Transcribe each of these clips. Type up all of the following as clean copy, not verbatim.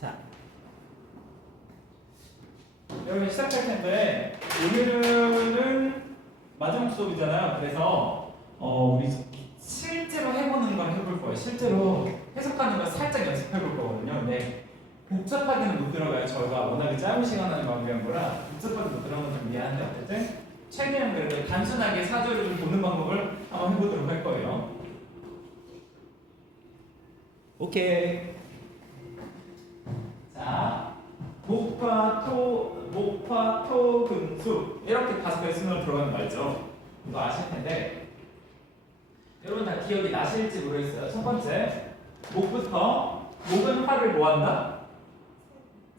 자, 여러분 시작할 텐데 오늘은 마지막 수업이잖아요. 그래서 우리 실제로 해보는 걸 해볼 거예요. 실제로 해석하는 걸 살짝 연습해 볼 거거든요. 근데 복잡하게는 못 들어가요. 저희가 워낙에 짧은 시간 안에 마무리한 거라 복잡하게 못 들어가면 좀 미안한데 어쨌든 최대한 그래도 단순하게 사조를 좀 보는 방법을 한번 해보도록 할 거예요. 오케이. 자, 목파, 토, 금수 이렇게 5개의 순으로 들어가는 거 알죠? 이거 아실 텐데 여러분 다 기억이 나실지 모르겠어요. 첫 번째, 목부터 목은 화를 뭐 한다?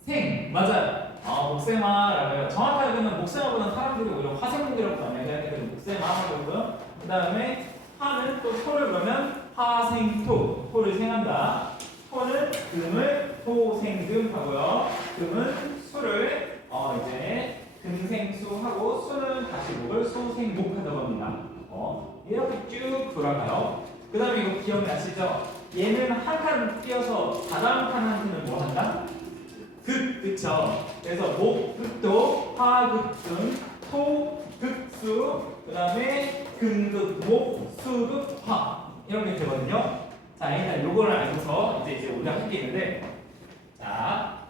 생, 맞아요. 목생화라고 해요. 정확하게는 목생화보다는 사람들이 오히려 화생목이라고 많이 하는데 목생화라고요. 그 다음에 화는 또 토를 그러면 화생토, 토를 생한다. 토는 금을 토생금 하고요. 금은 수를 이제 금생수하고 수는 다시 목을 수생목하다고 합니다. 이렇게 쭉 돌아가요. 그 다음에 이거 기억나시죠? 얘는 한 칸 띄어서 다다음 칸한테는 뭐 한다? 극, 그쵸? 그래서 목, 극도, 화, 극금, 토, 극수, 그 다음에 금극, 목, 수극, 화 이렇게 되거든요. 자, 일단 요거를 알고서 이제 우리가 할 게 있는데, 자,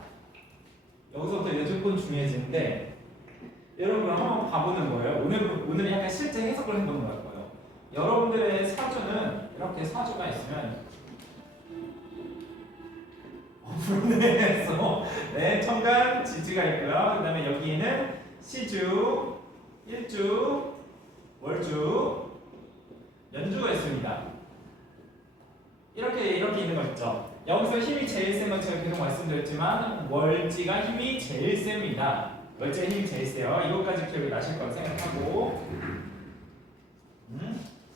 여기서부터 이제 조금 중요해지는데, 여러분 한번 봐보는 거예요. 오늘은 약간 실제 해석을 해보는 거예요. 여러분들의 사주는 이렇게 사주가 있으면 불운에서 네, 천간, 지지가 있고요. 그 다음에 여기는 시주, 일주, 월주, 연주가 있습니다. 이렇게 있는 거 있죠. 여기서 힘이 제일 센 건 제가 계속 말씀드렸지만 월지가 힘이 제일 셉니다. 월지가 힘이 제일 세요. 이것까지 기억이 나실 거라 생각하고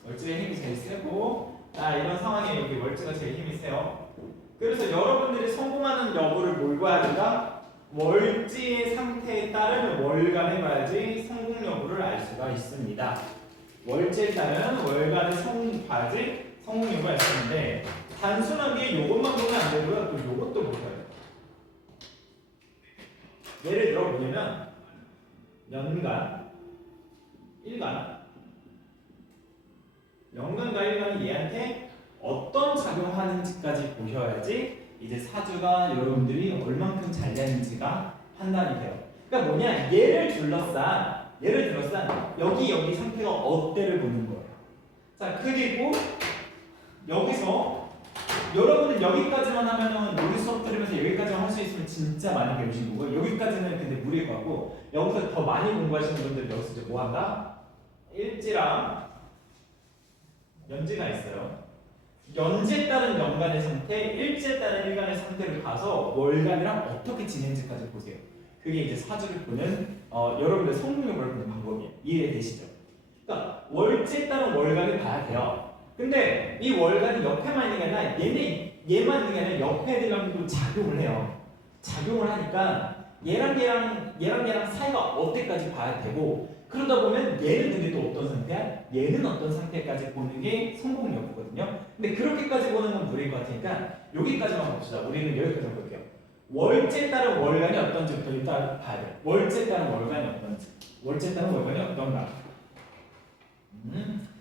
월지가 힘이 제일 세고 이런 상황에 여기 월지가 제일 힘이 세요. 그래서 여러분들이 성공하는 여부를 뭘 봐야 된다? 월지의 상태에 따른 월간을 봐야지 성공 여부를 알 수가 있습니다. 월지에 따른 월간의 봐야지 성공 여부가 있었는데 단순하게 이것만 보면 안 되고요. 또 이것도 보셔야 돼요. 예를 들어 뭐냐면 연간, 일간, 연간과 일간이 얘한테 어떤 작용하는지까지 보셔야지 이제 사주가 여러분들이 얼만큼 잘 되는지가 판단이 돼요. 그러니까 뭐냐, 예를 둘러싼 여기 상태가 어때를 보는 거예요. 자, 그리고 여기서 여러분은 여기까지만 하면은 우리 수업 들으면서 여기까지만 할 수 있으면 진짜 많이 배우신 거고, 여기까지는 근데 무리일 것 같고, 여기서 더 많이 공부하시는 분들 여기서 이제 뭐 한다? 일지랑 연지가 있어요. 연지에 따른 연간의 상태, 일지에 따른 일간의 상태를 봐서 월간이랑 어떻게 지내는지까지 보세요. 그게 이제 사주를 보는 여러분의 성공력을 보는 방법이에요. 이해되시죠? 그러니까 월지에 따른 월간을 봐야 돼요. 근데 이 월간이 옆에만 있는 게 아니라 얘만 있는 게 아니라 옆에 애들랑도 작용을 해요. 작용을 하니까 얘랑 사이가 어때까지 봐야 되고, 그러다 보면 얘는 근데 또 어떤 상태야? 얘는 어떤 상태까지 보는 게 성공 여부거든요. 근데 그렇게까지 보는 건 무리일 것 같으니까 여기까지만 봅시다. 우리는 여기까지 볼게요. 월지에 따른 월간이 어떤지부터 일단 봐야 돼요. 월지에 따른 월간이 어떤지. 월지에 따른 월간이 어떤가.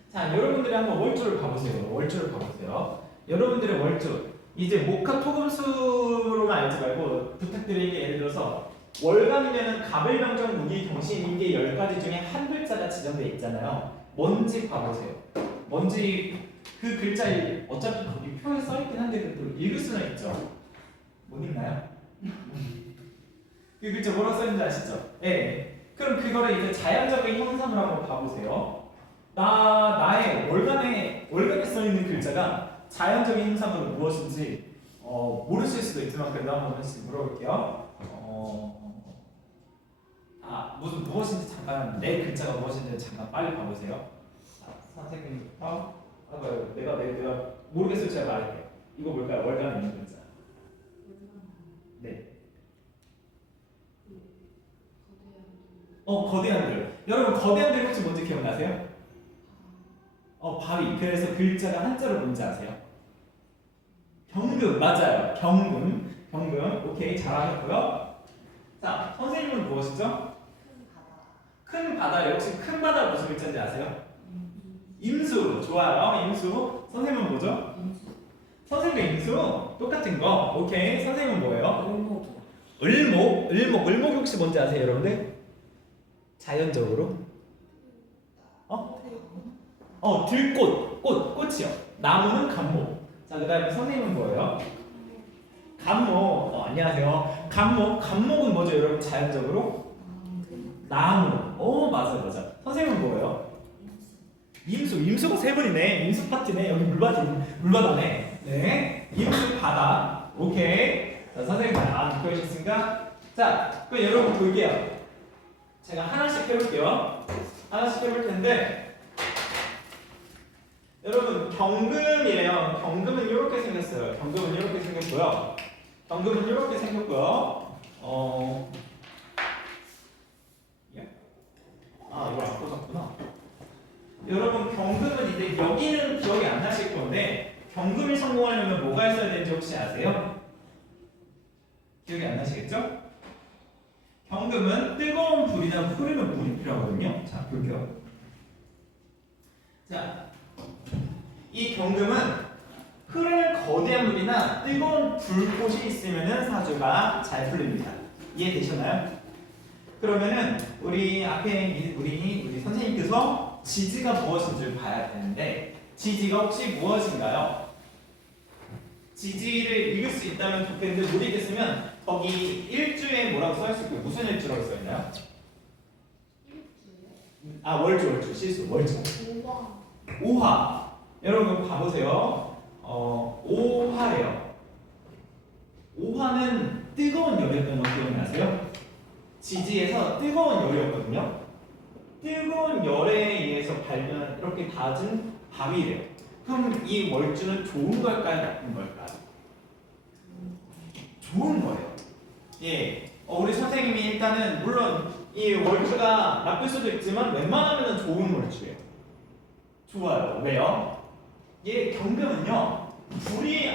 자, 여러분들이 한번 월주를 봐보세요. 여러분들의 월주. 이제 목화 토금수로만 알지 말고 부탁드리는 게 예를 들어서 월간이면은 갑을병정 무기 경신인계 10가지 중에 한 글자가 지정되어 있잖아요. 뭔지 봐보세요. 뭔지 그 글자에 어차피 거기 표에 써있긴 한데 그래도 읽을 수는 있죠. 못 읽나요? 그 글자 뭐라고 써있는지 아시죠? 네. 그럼 그거를 이제 자연적인 형상을 한번 봐보세요. 나의 월간에 써있는 글자가 자연적인 형상으로 무엇인지 모르실 수도 있지만 그래도 한번 물어볼게요. 무엇인지 잠깐 내 글자가 무엇인지 잠깐 빨리 봐보세요. 자, 선생님부터 내가 모르겠을 줄 말할게요. 이거 뭘까요? 월간에 있는 글자. 네. 거대한들. 여러분 거대한들 혹시 뭔지 기억나세요? 바위. 그래서 글자가 한자로 뭔지 아세요? 경금. 맞아요. 경금. 오케이, 잘하셨고요. 자, 선생님은 무엇이죠? 큰 바다. 역시 큰 바다 무슨 글자인지 아세요? 임수. 좋아요. 임수. 선생님은 뭐죠? 선생님도 임수. 똑같은 거. 오케이. 선생님은 뭐예요? 을목. 을목 혹시 뭔지 아세요, 여러분들? 자연적으로? 들꽃. 꽃이요. 나무는 감목. 자, 그 다음에 선생님은 뭐예요? 감목. 안녕하세요. 감목은 뭐죠, 여러분? 자연적으로? 나무. 맞아. 선생님은 뭐예요? 임수가 세 분이네. 임수 파티네. 여기 물바다네. 네. 임수 바다. 오케이. 자, 선생님 다 듣고계셨습니까? 자, 그럼 여러분 볼게요. 제가 하나씩 해볼게요. 하나씩 해볼 텐데, 여러분 경금이래요. 경금은 이렇게 생겼어요. 경금은 이렇게 생겼고요. 이거 안 꽂았구나. 여러분 경금은 이제 여기는 기억이 안 나실 건데, 경금이 성공하려면 뭐가 있어야 되는지 혹시 아세요? 기억이 안 나시겠죠? 경금은 뜨거운 불이나 흐르는 물이 필요하거든요. 자, 볼게요. 자, 이 경금은 흐르는 거대한 물이나 뜨거운 불꽃이 있으면은 사주가 잘 풀립니다. 이해되셨나요? 그러면은 우리 앞에 우리 선생님께서 지지가 무엇인지 봐야 되는데, 지지가 혹시 무엇인가요? 지지를 읽을 수 있다면 좋겠는데 못 읽겠으면 거기 일주에 뭐라고 써있을 거예요? 무슨 일주라고 써있나요? 월주 실수. 월주. 오화. 여러분 봐보세요. 오화래요. 오화는 뜨거운 열이었던 거 기억나세요? 지지에서 뜨거운 열이었거든요. 뜨거운 열에 의해서 발견한 이렇게 닫은 밤이래요. 그럼 이 월주는 좋은 걸까요, 나쁜 걸까요? 좋은 거예요. 예. 우리 선생님이 일단은 물론 이 월주가 나쁠 수도 있지만 웬만하면 좋은 월주예요. 좋아요. 왜요? 경금은요, 불이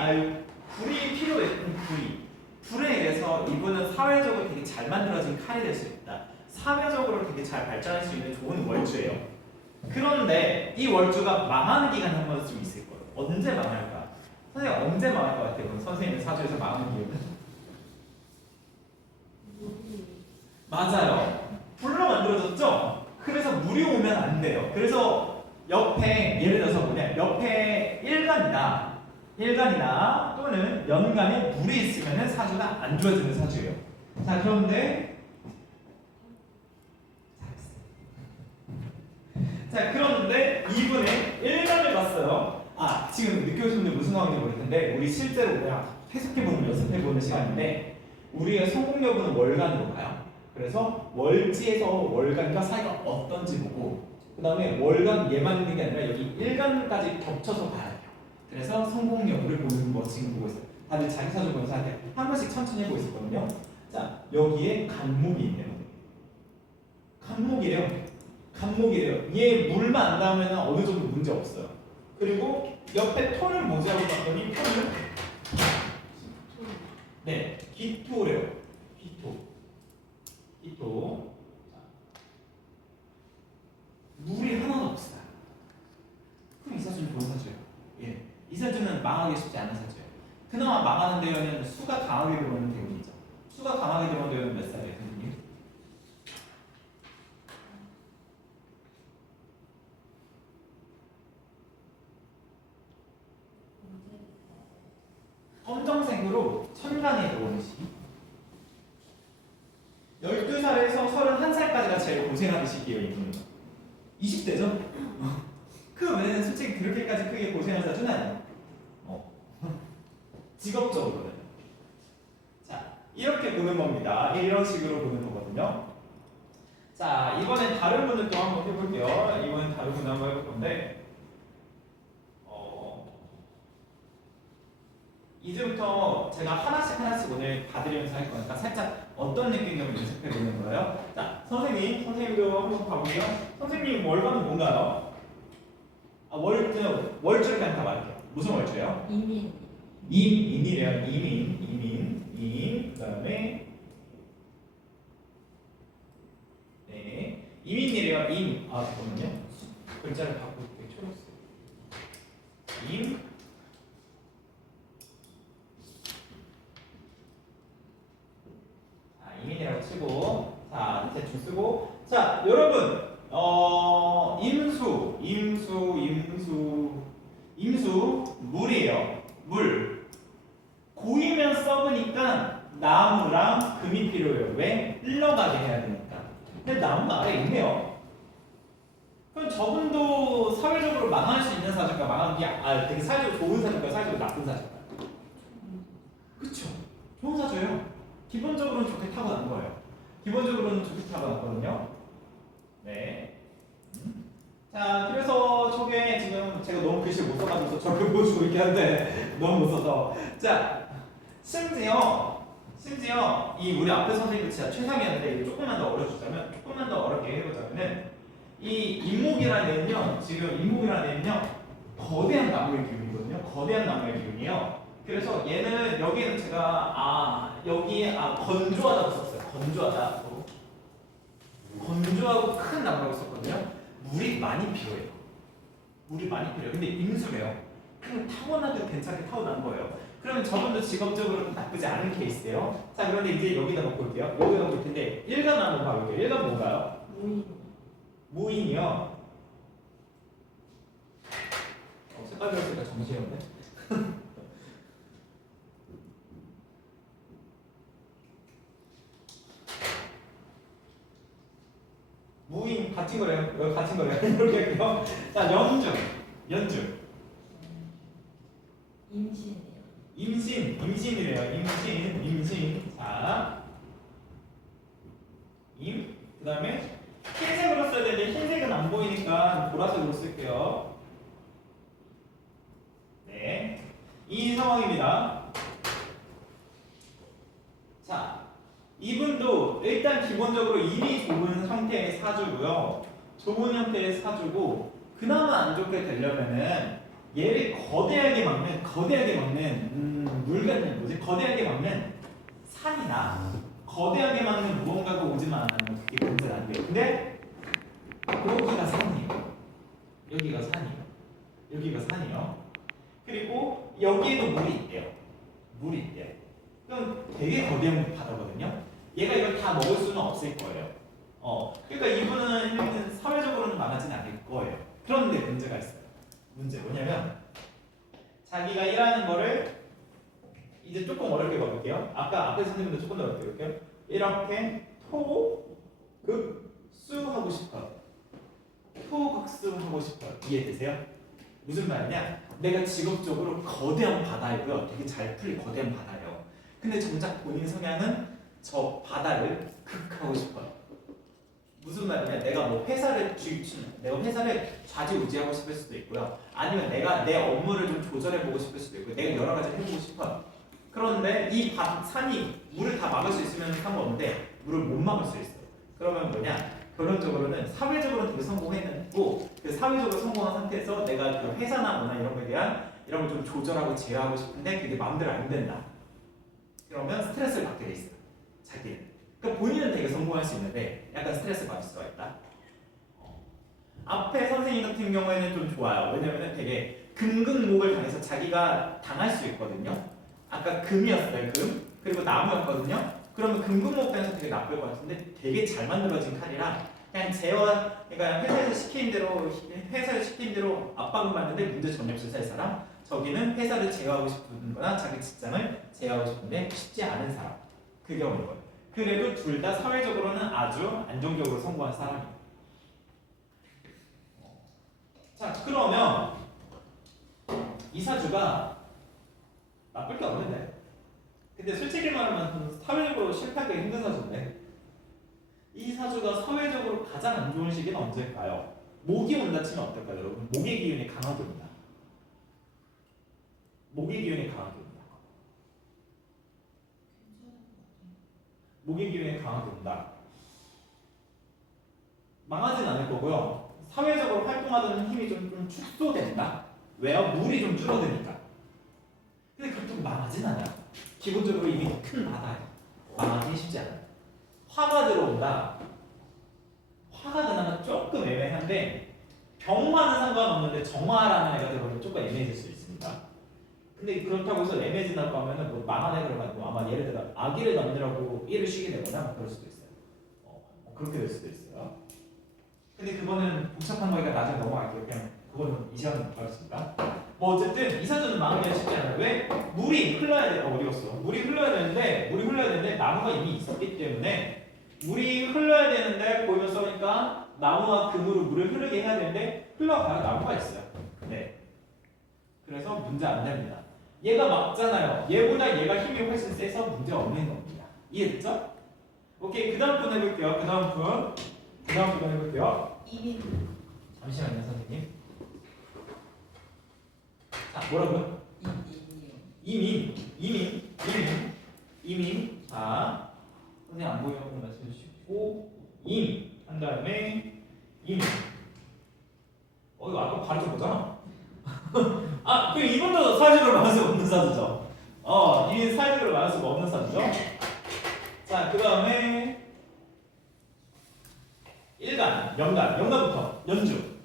필요했던 불에 의해서 이분은 사회적으로 되게 잘 만들어진 칼이 될 수 있다. 사회적으로 되게 잘 발전할 수 있는 좋은 월주예요. 그런데 이 월주가 망하는 기간이 한 번쯤 있을 거예요. 언제 망할까? 선생님 언제 망할 것 같아요? 선생님 사주에서 망하는 기회는? 맞아요. 불로 만들어졌죠? 그래서 물이 오면 안 돼요. 그래서 옆에 예를 들어서 옆에 일간이나 또는 연간에 물이 있으면 사주가 안 좋아지는 사주예요. 자, 그런데 이분의 일간을 봤어요. 지금 느껴오신 분들 무슨 상황인지 모를 텐데, 우리 실제로 그냥 해석해보는 연습해보는 시간인데, 우리의 성공 여부는 월간으로 가요. 그래서 월지에서 월간과 사이가 어떤지 보고, 그 다음에 월간 얘만 있는 게 아니라 여기 일간까지 겹쳐서 봐야 돼요. 그래서 성공 여부를 보는 거 지금 보고 있어요. 다들 자기 사주 보면서 한 번씩 천천히 해보고 있었거든요. 자, 여기에 간목이 있네요. 간목이래요. 얘 물만 안 닿으면 어느 정도 문제 없어요. 그리고 옆에 토를 뭐지라고 봤더니 토는 기토래요. 기토. 물이 하나도 없어요. 그럼 이 사주는 좋은 사주예요. 이 사주는 망하기 쉽지 않은 사주예요. 그나마 망하는 데에는 수가 강하게 들어오는 대운이죠. 수가 강하게 들어오는 데에는 몇 살이에요, 선생님? 검정색으로 천간에 들어오는 시기. 12살에서 31살까지가 제일 고생하는 시기예요, 이분은. 20대죠? 그 외에는 솔직히 그렇게까지 크게 고생할 사주는 아니에요. 직업적으로는. 자, 이렇게 보는 겁니다. 이런 식으로 보는 거거든요. 자, 이번엔 다른 분들 또 한번 해볼게요. 이번엔 다른 분들 한번 해볼 건데, 이제부터 제가 하나씩 오늘 봐드리면서 할 거니까 살짝 어떤 느낌인지 연습해 보는 거예요. 자, 선생님도 한번 봐볼게요. 선생님 월간은 뭔가요? 월주를 그냥 다 말할게요. 무슨 월주예요? 이민. 임이래요. 이민. 그다음에 볼게요. 임. 아 잠깐만요. 글자를 바꿀게요. 초록색. 임. 자, 임인이라고 치고, 자 대충 쓰고, 자 여러분, 임수 물이에요. 물. 고이면 썩으니까 나무랑 금이 필요해요. 왜? 흘러가게 해야 되니까. 근데 나무가 아래 있네요. 그럼 저분도 사회적으로 망할 수 있는 사주가 망한 게 되게 사회적으로 좋은 사주가 사회적으로 나쁜 사주가. 그쵸? 좋은 사주예요. 기본적으로는 좋게 타고난 거예요. 기본적으로는 좋게 타고났거든요. 네. 자, 그래서 저게 지금 제가 너무 글씨를 못 써가지고 저를 보여주고 있긴 한데 너무 못 써서. 자, 심지어 이 우리 앞에 선생님도 진짜 최상이었는데 이거 조금만 더 어려주자면, 조금만 더 어렵게 해보자면은 이 인목이라는 애는요, 지금 인목이라는 애는요 거대한 나무의 기운이거든요. 거대한 나무의 기운이에요. 그래서 얘는 여기는 제가 여기에 건조하다고 썼어요. 건조하고 큰 나무라고 썼거든요. 물이 많이 필요해요. 물이 많이 필요해요. 근데 임수래요. 그럼 타고나도 괜찮게 타고난 거예요. 그러면 저분도 직업적으로 나쁘지 않은 케이스예요. 자, 그런데 이제 여기다 놓고 올게요. 여기다 놓고 올 텐데 1간 한번 봐볼게요. 1간 뭔가요? 무인이요. 색깔 들었으니까 정신없네. 무인 같은 거래요. 여기 같은 거래요. 이렇게 할게요. 자, 연주. 임신이래요. 임신. 자, 그다음에 흰색으로 써야 되는데 흰색은 안 보이니까 보라색으로 쓸게요. 네, 이 상황입니다. 자, 이분도 일단 기본적으로 일이 좋은 형태의 사주고요. 좋은 형태의 사주고, 그나마 안 좋게 되려면은 얘를 거대하게 막는 물같은 뭐지? 거대하게 막는 산이나 거대하게 막는 무언가가 오지만 않으면 그게 문제는 안 돼요. 근데 여기가 산이에요. 그리고 여기에도 물이 있대요. 그럼 되게 거대한 바다거든요. 얘가 이걸 다 먹을 수는 없을 거예요. 그러니까 이분은 사회적으로는 망하진 않을 거예요. 그런데 문제가 있어요. 문제 뭐냐면 자기가 일하는 거를 이제 조금 어렵게 봐볼게요. 아까 앞에 선생님도 조금 더 어렵게 볼게요. 이렇게 토극수 하고 싶어요. 이해되세요? 무슨 말이냐? 내가 직업적으로 거대한 바다이고요. 되게 잘 풀릴 거대한 바다예요. 근데 정작 본인 성향은 저 바다를 극하고 싶어요. 무슨 말이냐? 내가 뭐 회사를 좌지우지하고 싶을 수도 있고요. 아니면 내가 내 업무를 좀 조절해보고 싶을 수도 있고, 내가 여러 가지를 해보고 싶어요. 그런데 이 산이 물을 다 막을 수 있으면 상관없는데 물을 못 막을 수 있어요. 그러면 뭐냐? 결론적으로는 사회적으로는 되게 성공했고, 그 사회적으로 성공한 상태에서 내가 그 회사나 뭐나 이런 거에 대한 이런 걸 좀 조절하고 제어하고 싶은데 그게 마음대로 안 된다. 그러면 스트레스를 받게 돼 있어요. 자기는. 그러니까 본인은 되게 성공할 수 있는데 약간 스트레스 받을 수가 있다. 앞에 선생님 같은 경우에는 좀 좋아요. 왜냐면은 되게 금극목을 당해서 자기가 당할 수 있거든요. 아까 금이었어요. 그리고 나무였거든요. 그러면 금극목 당해서 되게 나쁠 것 같은데 되게 잘 만들어진 칼이라 그냥 그러니까 회사에서 시킨 대로 압박은 받는데 문제 전혀 없이 살 사람. 저기는 회사를 제어하고 싶은 거나 자기 직장을 제어하고 싶은데 쉽지 않은 사람. 그 경우인 거예요. 그래도 둘 다 사회적으로는 아주 안정적으로 성공한 사람이에요. 자, 그러면 이 사주가 나쁠 게 없는데, 근데 솔직히 말하면 사회적으로 실패하기 힘든 사주인데, 이 사주가 사회적으로 가장 안 좋은 시기는 언제일까요? 목이 온다 치면 어떨까요, 여러분? 목의 기운이 강하게 온다. 목의 기운이 강하게 온다. 망하진 않을 거고요. 사회적으로 활동하는 힘이 좀 축소된다. 왜요? 물이 좀 줄어드니까. 근데 그렇다고 망하진 않아요. 기본적으로 이미 큰 바다예요. 망하기 쉽지 않아요. 화가 들어온다. 화가 그나마 조금 조금 애매한데 병화는 상관없는데 정화라는 애가 들어오면 조금 애매해질 수 있습니다. 근데 그렇다고 해서 애매해진다고 하면은 뭐 망한 애가 가지고 아마 예를 들어 아기를 낳느라고 일을 쉬게 되거나 그럴 수도 있어요. 그렇게 될 수도 있어요. 근데 그거는 복잡한 거니까 나중에 넘어갈게요. 그냥 그거는 이 시간에 못 하겠습니다. 뭐 어쨌든 이사주는 망하기가 쉽지 않아요. 왜? 물이 흘러야 돼. 어디 갔어? 물이 흘러야 되는데 나무가 이미 있었기 때문에 물이 흘러야 되는데 보이면 써니까 나무와 금으로 물을 흐르게 해야 되는데 흘러가야 나무가 있어요. 네. 그래서 문제 안 됩니다. 얘가 막잖아요. 얘보다 얘가 힘이 훨씬 세서 문제 없는 겁니다. 이해됐죠? 오케이. 그 다음 분 해볼게요. 그 다음 분 해볼게요. 이민. 잠시만요, 선생님. 자, 뭐라고요? 이민. 자, 선생님 안 보이는 거 말씀해주시고 한 다음에 이민. 이거 아까 가르쳐 보잖아. 그 이분도 사회적으로 말할 수가 없는 사주죠. 이민 사회적으로 말할 수가 없는 사주죠. 자, 그 다음에 연간부터 연주.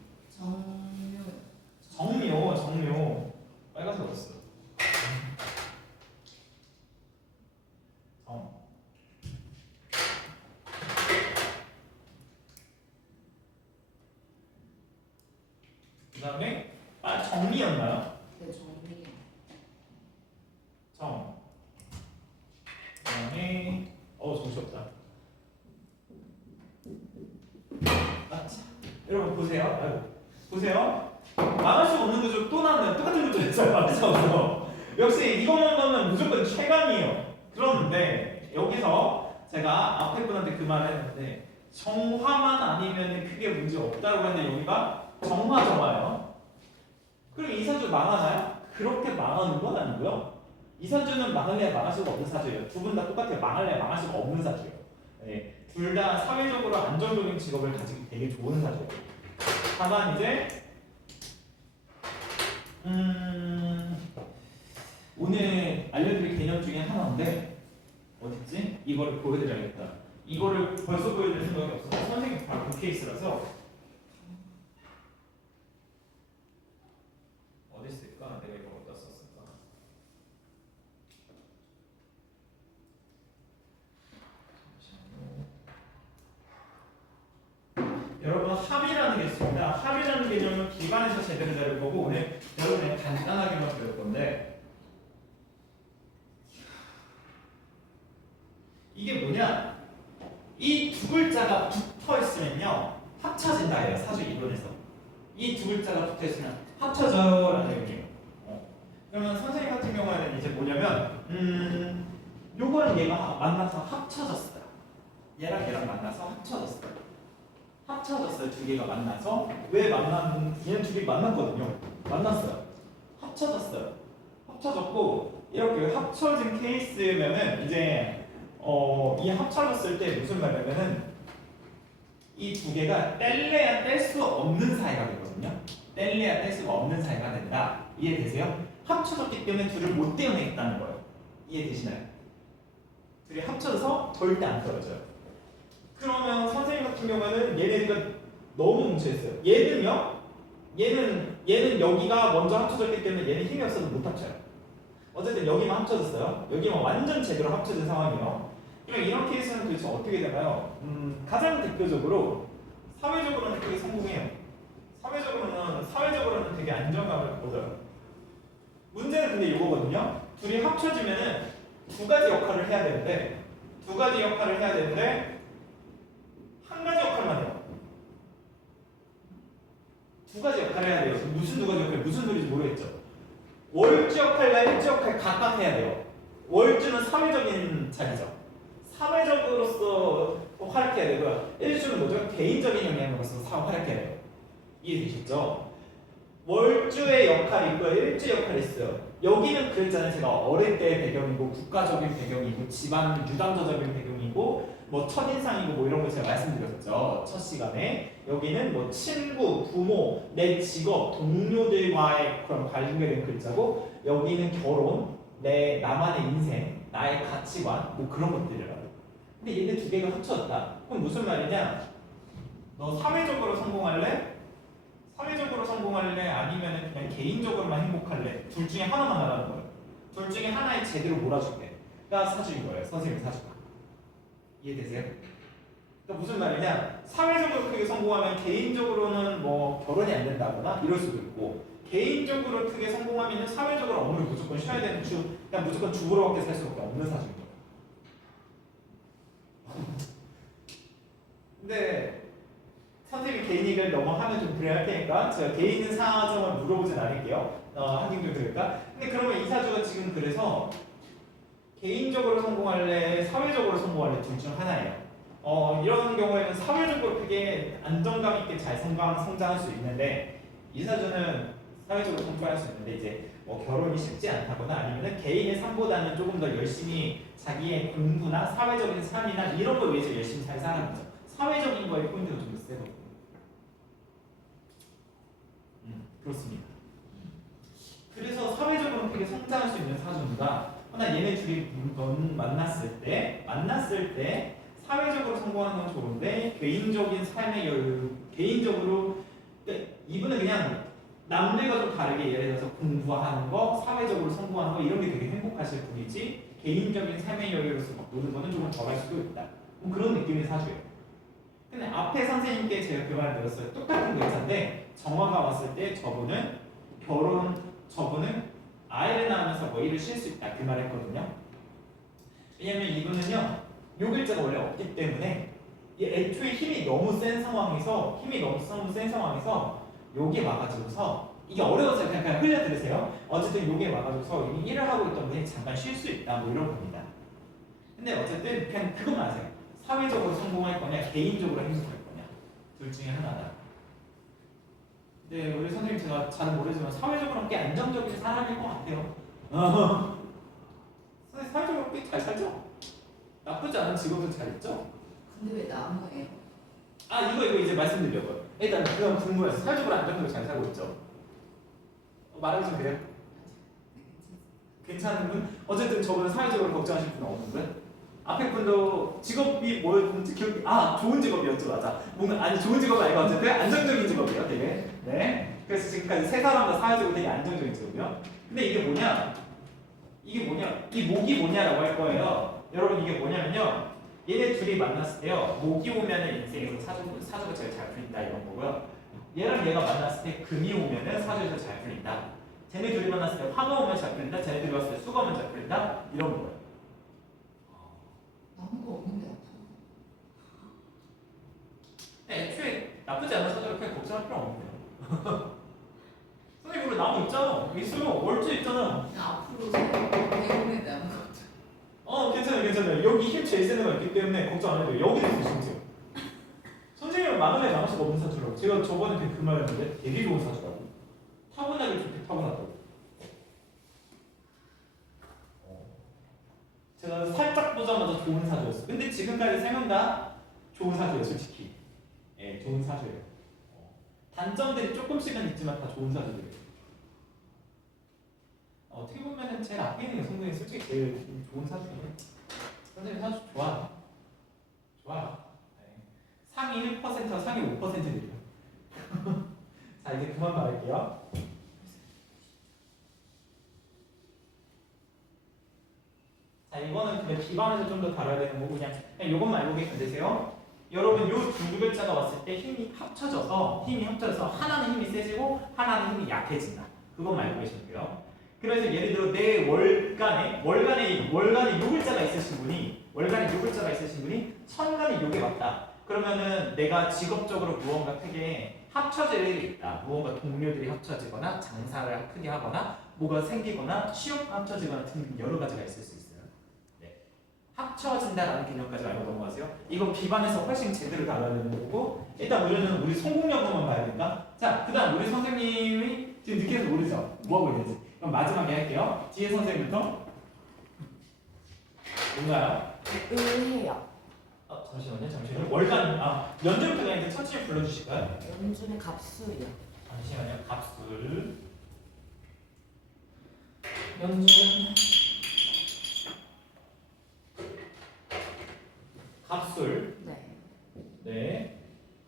정묘. 빨간색 어딨어? 그 다음에 정미였나요? 네, 정미. 그 다음에 정신없다. 여러분 보세요. 보세요. 망할 수 없는 구조 또 나왔네요. 똑같은 구조였어요. 망할 수 없어. 역시 이것만 보면 무조건 최강이에요. 그런데 여기서 제가 앞에 분한테 그 말을 했는데 정화만 아니면 크게 문제 없다고 했는데 여기가 정화예요. 그럼 이 사주 망하나요? 그렇게 망하는 건 아니고요. 이 사주는 망할래 망할 수가 없는 사주예요. 두 분 다 똑같아요. 망할래 망할 수가 없는 사주예요. 네. 둘 다 사회적으로 안정적인 직업을 가지기 되게 좋은 사주예요. 다만 이제 오늘 알려드릴 개념 중에 하나인데 어딨지? 이거를 보여드려야겠다. 이거를 벌써 보여드릴 생각이 없어서 선생님 바로 그 케이스라서 어디 있을까? 내가 이거 어디다 썼을까? 여러분 합이라는 게 있습니다. 합이라는 개념은 기반에서 제대로 다룰 거고 오늘 여러분이 간단하게만 배울 건데 이게 뭐냐? 이 두 글자가 붙어 있으면요 합쳐진다 해요. 사주 이론에서 이 두 글자가 붙어 있으면 합쳐져라는 얘기예요. 그러면 선생님 같은 경우에는 이제 뭐냐면 요거는 얘가 만나서 합쳐졌어요. 얘랑 만나서 합쳐졌어요. 두 개가 만나서 왜 얘는 두 개 만났거든요. 만났어요. 합쳐졌고 이렇게 합쳐진 케이스면은 이제 이 합쳐졌을 때 무슨 말이냐면은 이 두 개가 뗄래야 뗄 수 없는 사이가 되거든요. 뗄래야 뗄 수가 없는 사이가 된다. 이해되세요? 합쳐졌기 때문에 둘을 못 떼어내겠다는 거예요. 이해되시나요? 둘이 합쳐져서 절대 안 떨어져요. 그러면 선생님 같은 경우에는 얘네가 너무 뭉쳐있어요. 얘는 여기가 먼저 합쳐졌기 때문에 얘는 힘이 없어서 못 합쳐요. 어쨌든 여기만 합쳐졌어요. 여기만 완전 제대로 합쳐진 상황이에요. 그럼 이런 케이스는 도대체 어떻게 되나요? 가장 대표적으로 사회적으로는 되게 성공해요. 사회적으로는 되게 안정감을 얻어요. 문제는 근데 이거거든요. 둘이 합쳐지면은 두 가지 역할을 해야 되는데 한 가지 역할만 해요. 두 가지 역할을 해야 돼요. 무슨 두 가지 역할? 무슨 소리인지 모르겠죠. 월주 역할과 일주 역할 각각 해야 돼요. 월주는 사회적인 자리죠. 사회적으로서 활약해야 되고요. 일주는 뭐죠? 개인적인 영향으로서 활약해야 돼요. 이해되셨죠? 월주의 역할이 있고요. 일주 역할이 있어요. 여기는 그랬잖아요. 제가 어릴 때의 배경이고 국가적인 배경이고 집안 유당자적인 배경이고 뭐 첫인상이고 뭐 이런 거 제가 말씀드렸죠. 첫 시간에 여기는 뭐 친구, 부모, 내 직업, 동료들과의 그런 관련된 글자고 여기는 결혼, 나만의 인생, 나의 가치관 뭐 그런 것들이라고. 근데 얘네 두 개가 합쳐졌다. 그럼 무슨 말이냐? 너 사회적으로 성공할래? 사회적으로 성공할래? 아니면 그냥 개인적으로만 행복할래? 둘 중에 하나만 말하는 거예요. 둘 중에 하나에 제대로 몰아줄게가 사주인 거예요. 선생님 사주가. 이해되세요? 그러니까 무슨 말이냐? 사회적으로 크게 성공하면 개인적으로는 뭐 결혼이 안 된다거나 이럴 수도 있고, 개인적으로 크게 성공하면 사회적으로 업무를 무조건 쉬어야 되는 그냥 무조건 주부로밖에 살 수밖에 없는 사주인 거예요. 근데 선생님이 개인 얘기를 너무 하면 좀 그래야 할 테니까 제가 개인 사정을 물어보진 않을게요. 하긴 좀 그럴까? 근데 그러면 이 사주가 지금 그래서 개인적으로 성공할래, 사회적으로 성공할래 둘 중 하나예요. 이런 경우에는 사회적으로 크게 안정감 있게 잘 성장할 수 있는데, 이 사주는 사회적으로 성공할 수 있는데 이제 뭐 결혼이 쉽지 않다거나 아니면은 개인의 삶보다는 조금 더 열심히 자기의 공부나 사회적인 삶이나 이런 걸 위해서 열심히 잘 사는 거죠. 사회적인 거에 포인트가 좀 더 세거든요. 그렇습니다. 그래서 사회적으로 크게 성장할 수 있는 사주가 하나 얘네 둘이 만났을 때 사회적으로 성공하는 건 좋은데 개인적인 삶의 여유, 개인적으로 이분은 그냥 남들과 좀 다르게 예를 들어서 공부하는 거, 사회적으로 성공하는 거 이런 게 되게 행복하실 분이지 개인적인 삶의 여유로서 막 노는 거는 조금 덜할 수도 있다. 뭐 그런 느낌의 사주예요. 근데 앞에 선생님께 제가 그 말을 들었어요. 똑같은 글자인데 정화가 왔을 때 저분은 아이를 낳으면서 뭐 일을 쉴 수 있다 그 말 했거든요. 왜냐면 이분은요 요 글자가 원래 없기 때문에 이 애초에 힘이 너무 센 상황에서 요게 와가지고서 이게 어려워서 그냥 흘려 들으세요. 어쨌든 요게 와가지고서 이미 일을 하고 있던 분이 잠깐 쉴 수 있다 뭐 이런 겁니다. 근데 어쨌든 그냥 그것만 아세요. 사회적으로 성공할 거냐 개인적으로 행복할 거냐 둘 중에 하나다. 네, 우리 선생님 제가 잘은 모르지만 사회적으로 꽤 안정적인 사람일 것 같아요. 선생님 사회적으로 꽤 잘 살죠? 나쁘지 않은 직업도 잘 있죠? 근데 왜 나무예요? 이거 이제 말씀드려요. 일단 그건 궁금해서 사회적으로 안정적으로 잘 살고 있죠? 말하기 좀 그래요? 괜찮은 분? 어쨌든 저분은 사회적으로 걱정하실 분은 없는 분? 앞에 분도 직업이 뭐였는지 기억이 좋은 직업이었죠. 맞아. 뭔가 아니 좋은 직업 아니고 어쨌든 안정적인 직업이에요. 되게. 네. 그래서 지금까지 세 사람 다 사회적으로 되게 안정적인 직업이요. 근데 이게 뭐냐? 이 목이 뭐냐라고 할 거예요. 여러분 이게 뭐냐면요. 얘네 둘이 만났을 때요. 목이 오면은 인생에서 사주가 제일 잘 풀린다 이런 거고요. 얘랑 얘가 만났을 때 금이 오면은 사주에서 잘 풀린다. 쟤네 둘이 만났을 때 화가 오면 잘 풀린다. 쟤네 둘이 왔을 때 수가 오면 잘 풀린다. 이런 거예요. 나무가 없는데 애초에 나쁘지 않은 사주를 그냥 걱정할 필요 없네요. 선생님 우리 나무 있잖아. 있으면 월주 있잖아. 그냥 앞으로 배움에 대한 거. 괜찮아요. 여기 힘 제일 세는 거 있기 때문에 걱정 안 해도 돼요. 여기도 있어요, 심지어. 선생님은 만원에 만원씩 없는 사주라고. 제가 저번에 그 말했는데 되게 좋은 사주라고. 타고나게 좋게 타고났다고. 제가 살짝 보자마자 좋은 사주였어. 근데 지금까지 세 명 다 좋은 사주예요, 솔직히. 예, 좋은 사주예요. 단점들이 조금씩은 있지만 다 좋은 사주들이에요. 어떻게 보면은 제일 아끼는 여성분이 솔직히 제일 좋은 사주예요. 선생님 사주 좋아. 네. 상위 1%와 상위 5%들이요. 자 이제 그만 말할게요. 자 이거는 그냥 비반에서 좀 더 다뤄야 되는 거고 그냥 이것만 알고 계시면 되세요. 여러분 요 두 글자가 왔을 때 힘이 합쳐져서 하나는 힘이 세지고 하나는 힘이 약해진다. 그것만 알고 계시면 돼요. 그래서 예를 들어 내 월간에 요 글자가 있으신 분이 천간에 요게 맞다. 그러면은 내가 직업적으로 무언가 크게 합쳐질 일이 있다. 무언가 동료들이 합쳐지거나 장사를 크게 하거나 뭐가 생기거나 취업가 합쳐지거나 등 여러 가지가 있을 수 있어요. 네. 합쳐진다라는 개념까지 알고 넘어가세요. 이건 비반에서 훨씬 제대로 다뤄야 되는 거고 일단 우리 성공 여부만 봐야 된다. 자, 그다음 우리 선생님이 지금 느껴서 모르죠? 뭐 하고 있는지. 그럼 마지막에 할게요. 뒤에 선생님부터 뭔가요? 의해요. 잠시만요. 월간 연주부터 그냥 천천히 불러주실까요? 연준의 갑수요. 잠시만요. 갑술. 연준은 갑술. 네. 네.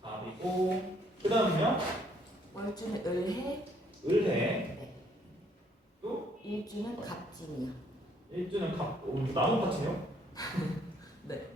갑이고 오. 그 다음은요? 월주는 을해. 을해. 네. 또 일주는 갑진이야. 일주는 나무 같이요? 네.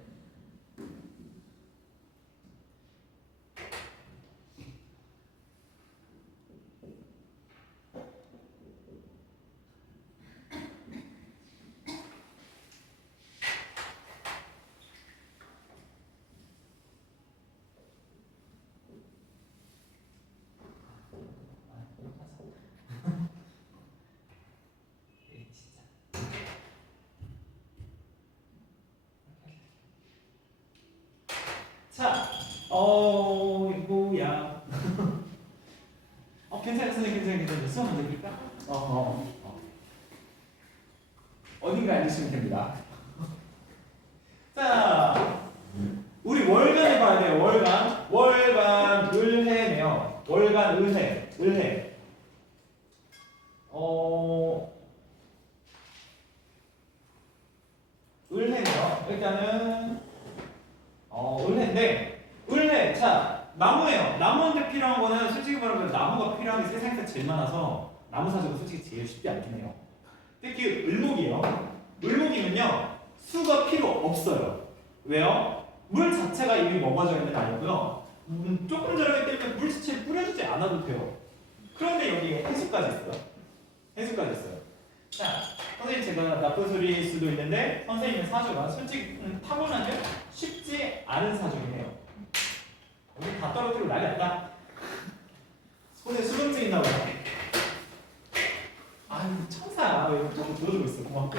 자, 이거야. 괜찮아, 선생님, 괜찮아. 수업 먼저 드릴까? 어딘가 앉으시면 됩니다. 자, 우리 월간 해봐야 돼요. 월간 을해네요. 월간 을해. 을해네요. 일단은 을해. 자, 나무예요. 나무한테 필요한 거는 솔직히 말하면 나무가 필요한 게 세상에서 제일 많아서 나무 사주가 솔직히 제일 쉽지 않긴 해요. 특히 을목이에요. 을목이면요 수가 필요 없어요. 왜요? 물 자체가 이미 먹어져 있는 게 아니고요. 조금 자라기 때문에 물 자체를 뿌려주지 않아도 돼요. 그런데 여기에 해수까지 있어요. 자, 선생님 제가 나쁜 소리일 수도 있는데 선생님의 사주가 솔직히 타고나기 쉽지 않은 사주긴 해요. 우리 다 떨어뜨리고 난리 났다. 손에 수동증 있나 보다. 아유 천사 왜 자꾸 들어주고 있어. 고맙고.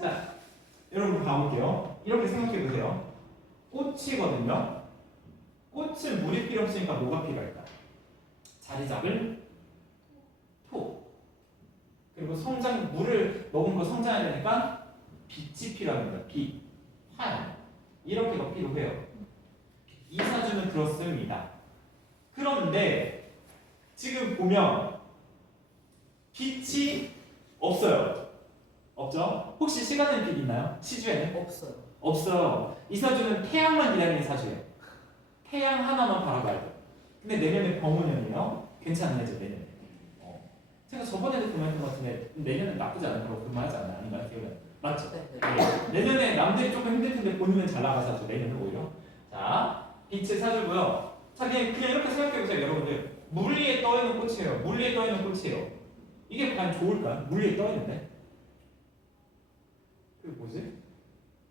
자, 여러분 가볼게요. 이렇게 생각해 보세요. 꽃이거든요. 꽃은 물이 필요 없으니까 뭐가 필요할까? 자리 잡을 토. 그리고 물을 먹은 거 성장해야 되니까 빛이 필요합니다. 빛, 화양 이렇게가 필요해요. 이 사주는 그렇습니다. 그런데 지금 보면 빛이 없어요. 없죠? 혹시 시간은 빛 있나요? 시주에는? 없어요. 없어요. 이 사주는 태양만 기다리는 사주예요. 태양 하나만 바라봐야 돼요. 근데 내년에 병원년이에요. 괜찮아야죠 내년에. 제가 저번에도 그 말했던 것 같은데 내년은 나쁘지 않은 거라고 그 말하지 않나요? 아닌가요? 기억나요? 맞죠? 네. 내년에 남들이 조금 힘들 텐데 본인은 잘 나가서 내년은 오히려. 자, 빛의 사주고요. 자, 그냥 이렇게 생각해 보세요, 여러분들. 물 위에 떠 있는 꽃이에요. 물 위에 떠 있는 꽃이에요. 이게 과연 좋을까? 물 위에 떠 있는데. 그 뭐지?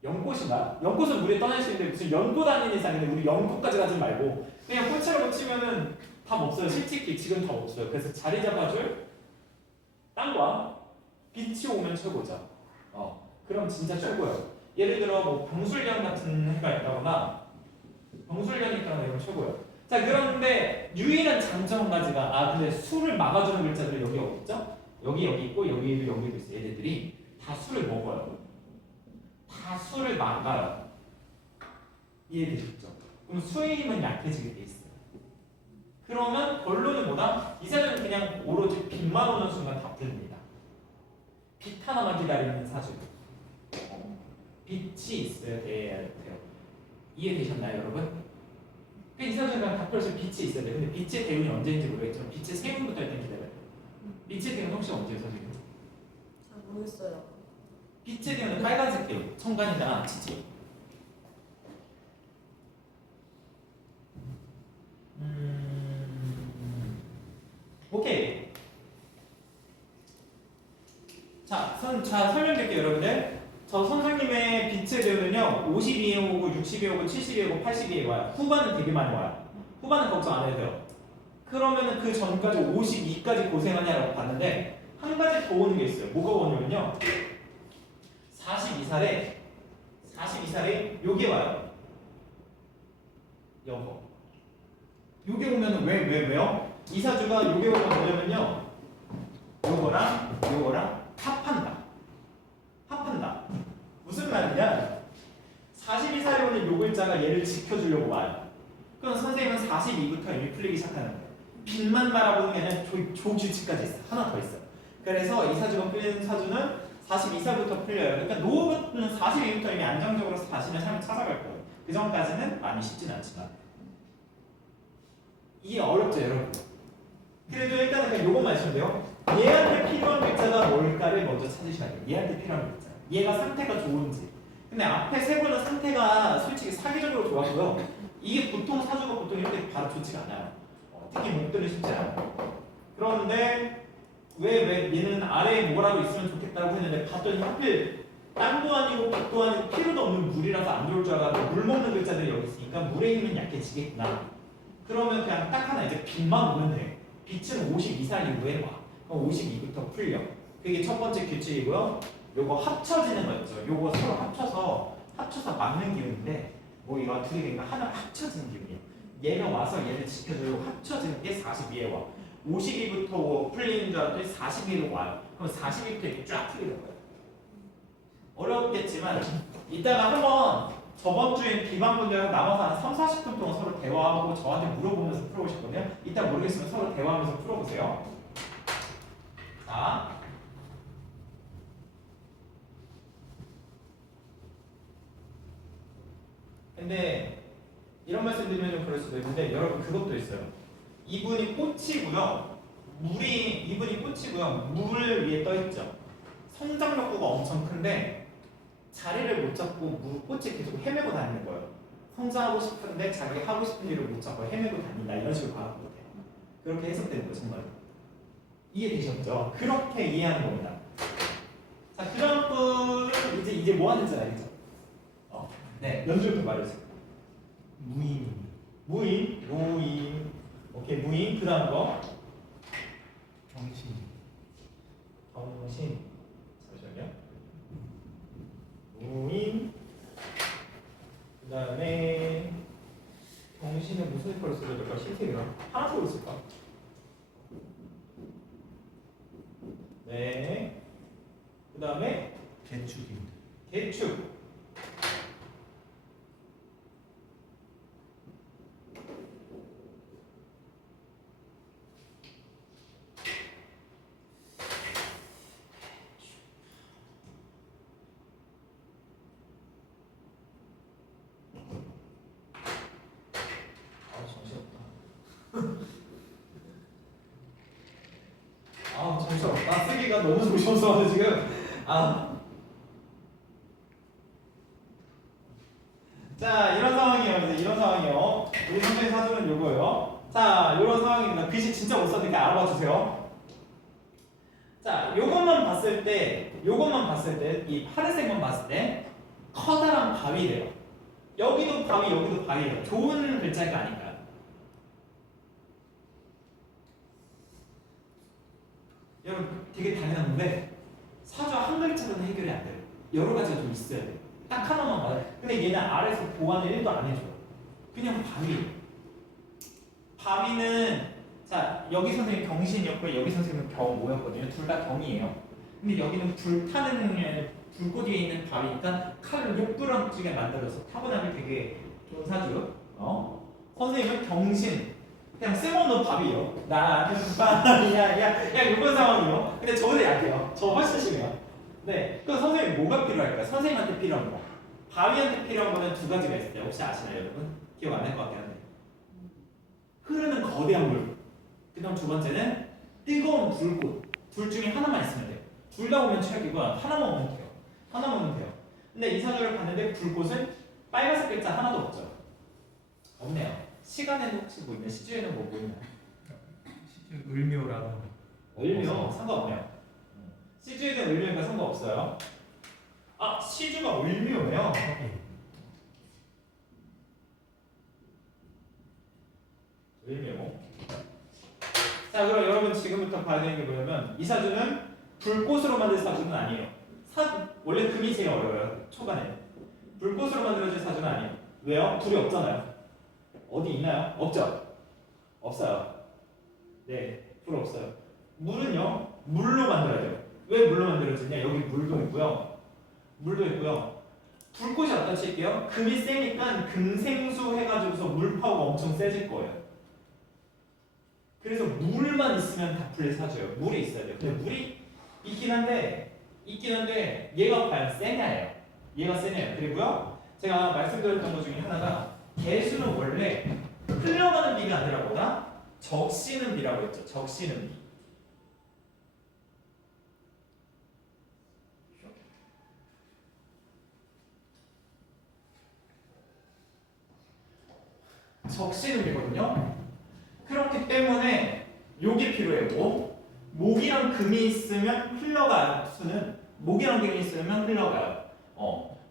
연꽃인가? 연꽃은 물에 떠날 수 있는데 무슨 연꽃 아닌 이상인데 우리 연꽃까지 가지 말고 그냥 꽃으로 묻히면은 답 없어요. 솔직히 지금 답 없어요. 그래서 자리 잡아줄 땅과 빛이 오면 최고죠. 그럼 진짜 최고예요. 예를 들어 뭐 병술년 같은 해가 있다거나 병술년이 있다거나 이런 최고예요. 자, 그런데 유일한 장점 한 가지가 근데 술을 막아주는 글자들이 여기 없죠? 여기 있고 여기도 있어요. 얘네들이 다 술을 먹어요. 다 술을 막아요. 이해되셨죠? 그럼 수의 힘은 약해지게 돼 있어요. 그러면 결론은 뭐다? 이 사주는 그냥 오로지 빛만 오는 순간 다 풀립니다. 빛 하나만 기다리는 사주. 빛이 있어야 돼요. 이해되셨나요, 여러분? 이 사주는 그냥 다 풀어서 빛이 있어야 돼요. 근데 빛의 대운이 언제인지 모르겠지만 빛의 세운부터 일단 기다려요. 빛의 대운 혹시 언제예요, 선생님? 잘 모르겠어요. 빛의 대운은 빨간색 대운, 청간이나 지지. 오케이. 자, 설명드릴게요, 여러분들. 저 선생님의 빛의 대운은요, 52에 오고, 60에 오고, 70에 오고, 80에 와요. 후반은 되게 많이 와요. 후반은 걱정 안 해도 돼요. 그러면은 그 전까지 52까지 고생하냐라고 봤는데, 한 가지 더 오는 게 있어요. 뭐가 오냐면요, 42살에 요게 와요. 요게 오면은 왜요? 이 사주가 요게 오면 뭐냐면요, 요거랑 합한다. 무슨 말이냐? 42살에 오는 요 글자가 얘를 지켜주려고 와요. 그럼 선생님은 42부터 이미 풀리기 시작하는 거예요. 빛만 바라보는 게 아니라 조규칙까지 있어. 하나 더 있어. 그래서 이 사주가 풀리는 사주는 42살부터 풀려요. 그러니까 노후는 42부터 이미 안정적으로 자신의 삶을 찾아갈 거예요. 그 전까지는 많이 쉽진 않지만. 이게 어렵죠, 여러분. 그래도 일단은 그냥 요것만 하시면 돼요. 얘한테 필요한 글자가 뭘까를 먼저 찾으셔야 돼요. 얘한테 필요한 글자. 얘가 상태가 좋은지. 근데 앞에 세 분은 상태가 솔직히 사기적으로 좋았고요. 이게 보통 사주가 보통 이렇게 바로 좋지가 않아요. 특히 목들은 쉽지 않아요. 그런데 왜 얘는 아래에 뭐라도 있으면 좋겠다고 했는데 봤더니 하필 땅도 아니고 밭도 아니고 필요도 없는 물이라서 안 좋을 줄 알았는데 물 먹는 글자들이 여기 있으니까 물의 힘은 약해지겠구나. 그러면 그냥 딱 하나 이제 빛만 오면 돼. 빛은 50 이상 이후에 와. 그럼 52부터 풀려. 그게 첫 번째 규칙이고요. 요거 합쳐지는 거 있죠. 요거 서로 합쳐서 막는 기운인데 뭐 이거 둘이 그러니까 하나 합쳐지는 기운이에요. 얘가 와서 얘를 지켜줘요. 합쳐지는 게 42에 와. 52부터 풀리는 줄 알았더니 42로 와요. 그럼 42부터 이렇게 쫙 풀리는 거예요. 어렵겠지만 이따가 한번 저번 주에 비방분들하고 남아서 한 3, 40분 동안 서로 대화하고 저한테 물어보면서 풀어보셨거든요. 이따 모르겠으면 서로 대화하면서 풀어보세요. 자. 근데 이런 말씀 드리면 좀 그럴 수도 있는데 여러분 그것도 있어요. 이분이 꽃이고요. 이분이 꽃이고요. 물 위에 떠 있죠. 성장 욕구가 엄청 큰데 자리를 못 잡고 꽃이 계속 헤매고 다니는 거예요. 성장하고 싶은데 자기 하고 싶은 일을 못 잡고 헤매고 다닌다 이런 식으로 봐도 돼요. 그렇게 해석되는 거예요, 정말. 이해되셨죠? 그렇게 이해하는 겁니다. 자, 그런 분은 이제 뭐 하는지 알겠죠? 네, 연주부터 말해주세요. 무인. 오케이, 무인. 그 다음 거. 정신. 잠시만요. 무인. 그 다음에 정신은 무슨 색깔로 써야 될까? 흰색이랑 파란색으로 쓸까? 네. 그 다음에 개축입니다. 개축. 정신없다. 쓰기가 너무 정신없어 지금. 자, 이런 상황이에요. 이제 이런 상황이요. 우리 선생님 사주는 요거예요. 자, 이런 상황입니다. 글씨 진짜 못 썼으니까 알아봐 주세요. 자, 요것만 봤을 때, 이 파란색만 봤을 때 커다란 바위래요. 여기도 바위, 여기도 바위예요. 좋은 글자가 아닐까요? 여러분 되게 당연한데 사주 한 글자로는 해결이 안 돼요. 여러 가지가 좀 있어야 돼요. 딱 하나만 봐요. 근데 얘는 아래에서 보완을 1도 안 해줘요. 그냥 바위예요. 바위는 자 여기 선생님 경신이었고 여기 선생님은 경오였거든요. 둘 다 경이에요. 근데 여기는 불타는 불꽃 위에 있는 바위니까 칼을 욕부러지게 만들어서 타고나기 되게 좋은 사주. 선생님은 경신. 그냥 쓸모없는 밥이에요. 나는 밥이야. 그냥 이런 상황이요. 근데 저보다 약해요. 저 훨씬 심해요. 네. 그럼 선생님 뭐가 필요할까요? 선생님한테 필요한 거. 바위한테 필요한 거는 두 가지가 있어요. 혹시 아시나요, 여러분? 기억 안 날 것 같긴 한데. 흐르는 거대한 물. 그다음 두 번째는 뜨거운 불꽃. 둘 중에 하나만 있으면 돼요. 둘 다 오면 최악이고 하나만 오면 돼요. 하나만 오면 돼요. 근데 이 사주를 봤는데 불꽃은 빨간색 글자 하나도 없죠. 없네요. 시간에는 혹시 뭐 있나요? 시주에는 뭐 있나요? 을묘라는. 을묘 상관없네요. 시주에는 을묘니까 상관없어요. 시주가 을묘예요. 을묘. 자, 그럼 여러분 지금부터 봐야 되는 게 뭐냐면 이 사주는 불꽃으로 만든 사주는 아니에요. 원래 금이 제일 어려워요. 초반에. 불꽃으로 만들어진 사주는 아니에요. 왜요? 불이 없잖아요. 어디 있나요? 없죠? 없어요. 네, 불 없어요. 물은요, 물로 만들어야 돼요. 왜 물로 만들어지냐? 여기 물도 있고요. 불꽃이 어떤 칠게요? 금이 세니까 금생수 해가지고서 물 파워가 엄청 세질 거예요. 그래서 물만 있으면 다 풀릴 사주예요. 물이 있어야 돼요. 근데 물이 있긴 한데 얘가 과연 세냐예요. 얘가 세냐예요. 그리고요, 제가 말씀드렸던 것 중에 하나가 개수는 원래 흘러가는 비가 아니라 뭐다? 적시는 B라고 했죠. 적시는 B. 적시는 B거든요. 그렇기 때문에 요게 필요해요. 뭐? 목이랑 금이 있으면 흘러가요. 수는 목이랑 금이 있으면 흘러가요.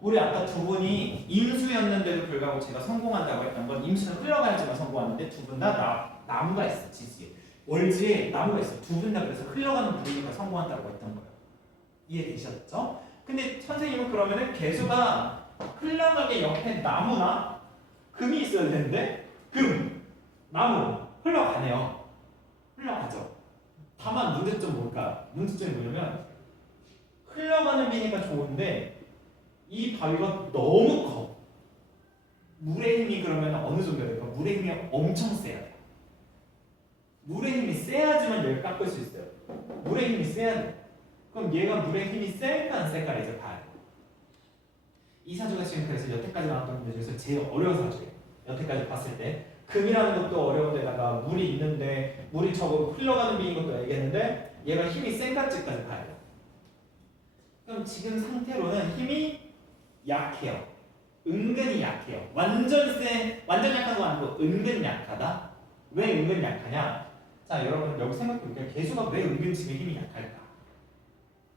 우리 아까 두 분이 임수였는데도 불구하고 제가 성공한다고 했던 건 임수는 흘러가야지만 성공하는데 두 분 다 나무가 있어. 지지에 월지에 나무가 있어. 두 분 다 그래서 흘러가는 물이니까 성공한다고 했던 거예요. 이해되셨죠? 근데 선생님은 그러면은 개수가 흘러가게 옆에 나무나 금이 있어야 되는데 금, 나무 흘러가네요. 흘러가죠. 다만 문제점 뭘까? 문제점이 뭐냐면 흘러가는 비니까 좋은데 이 바위가 너무 커. 물의 힘이 그러면 어느 정도 될까? 물의 힘이 엄청 세야 돼. 물의 힘이 세야지만 얘를 깎을 수 있어요. 물의 힘이 세야 돼. 그럼 얘가 물의 힘이 셀까 안 셀까를 이제 봐야 돼. 이 사주가 지금 그래서 여태까지 나왔던 문제 중에서 제일 어려운 사주예요. 여태까지 봤을 때 금이라는 것도 어려운 데다가 물이 있는데 물이 저거 흘러가는 비인 것도 알겠는데 얘가 힘이 센가지까지 봐야 돼요. 그럼 지금 상태로는 힘이 약해요. 은근히 약해요. 완전 약한 거 아니고 은근 약하다. 왜 은근 약하냐? 자, 여러분 여기 생각해볼게요. 개수가 왜 은근 지금 힘이 약할까?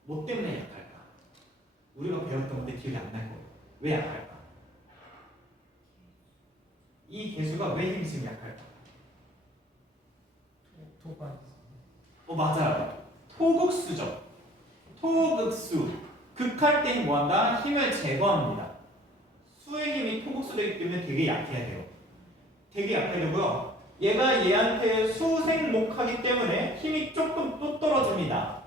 뭐 때문에 약할까? 우리가 배웠던 건데 기억이 안 날 거예요. 왜 약할까? 이 개수가 왜 힘이 지금 약할까? 토반. 맞아요. 토극수죠. 토극수. 극할 때 뭐한다? 힘을 제거합니다. 수의 힘이 토극수되기 때문에 되게 약해야 돼요. 되게 약해야 되고요. 얘가 얘한테 수생목하기 때문에 힘이 조금 또 떨어집니다.